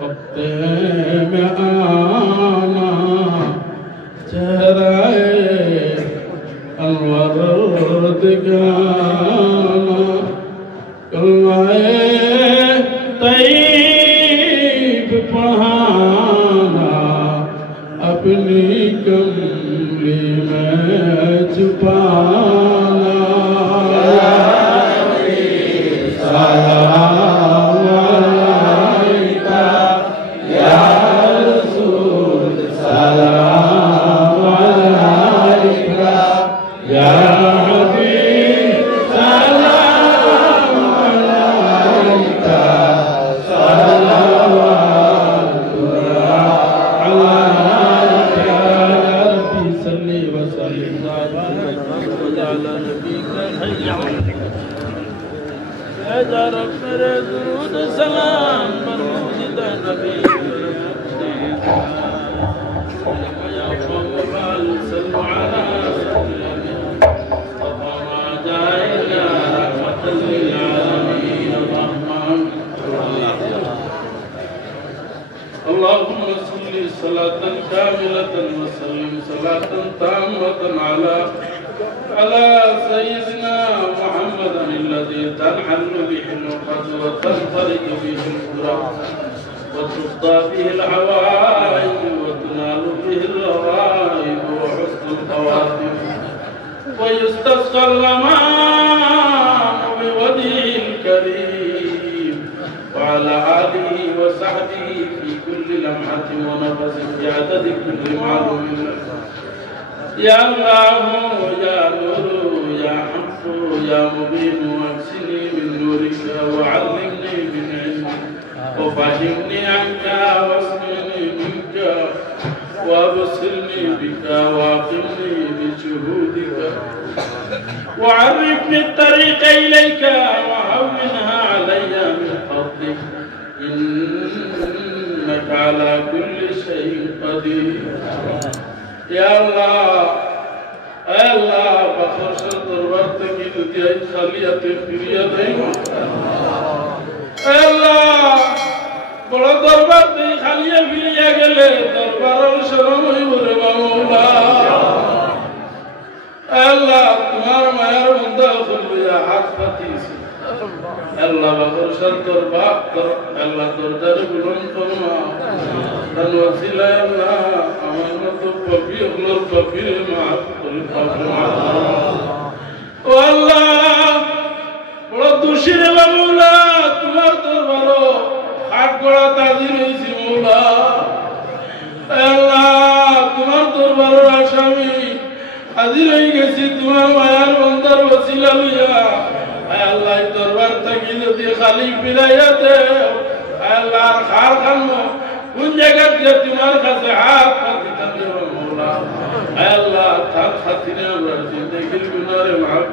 वक्त में आना चेहरे अनवर दिखाना कलमाए तैयब पढ़ाना अपनी कमली में छुपाना सलाम अलैका या रसूल सलाम अलैका या हबीब सलाम अलैका सलावतुल्लाह अलैका या रब्बी सल्ली व सल्लिम अला नबीका या रब मेरे दुरूद सलाम बरमूद नबी या कौम सल्लु अला اللهم صل صلاة كاملة كاملة وسلم صلاة تامة على سيدنا محمد الذي تنحل به العقد وتنفرج به الكرب وتقضى به الحوائج وتنال به الرغائب وحسن الخواتم ويستسقى الغمام بوجهه الكريم وعلى آله وصحبه في كل لمحة ونفس بعدد كل معلوم لك يا الله يا نور يا حق يا مبين واكسني من نورك وعلمني من علمك وفهمني عنك واسمعني منك وابصرني بك واقمني بشهودك وعرفني الطريق إليك وهونها علي من فضلك إنك على كل شيء قدير يا الله بخش ضربتك إذ خليت في يدي الله বড় দরবার তুই খালিয়ে ফিরিয়া গেলে দরবারের শরণই বলে মাওলা আল্লাহ তোমার মায়ের বন্ধা খুলবিয়া হাত পাতিয়েছি আল্লাহ বখরশাল দরবার আল্লাহ দরজার গুলন ফরমা তার ওসিলা আল্লাহ আমার মতো পাপী হলোর পাপীর মাফ করে ও আল্লাহ বড় দোষী রে মাওলা তোমার দরবারও আটগড়া তাজির হয়েছি মৌলা আল্লাহ তোমার দরবারের আসামি হাজির হয়ে গেছি তোমার মায়ার বন্দার ওসিলা লইয়া আল্লাহ দরবার থাকি যদি খালি ফিরাইয়া দেও আল্লাহ খার খানো কোন জায়গা দিয়ে তোমার কাছে হাত পাতি থাকবে মৌলা আল্লাহ তার খাতিরে আমরা জিন্দগির গুনারে মাফ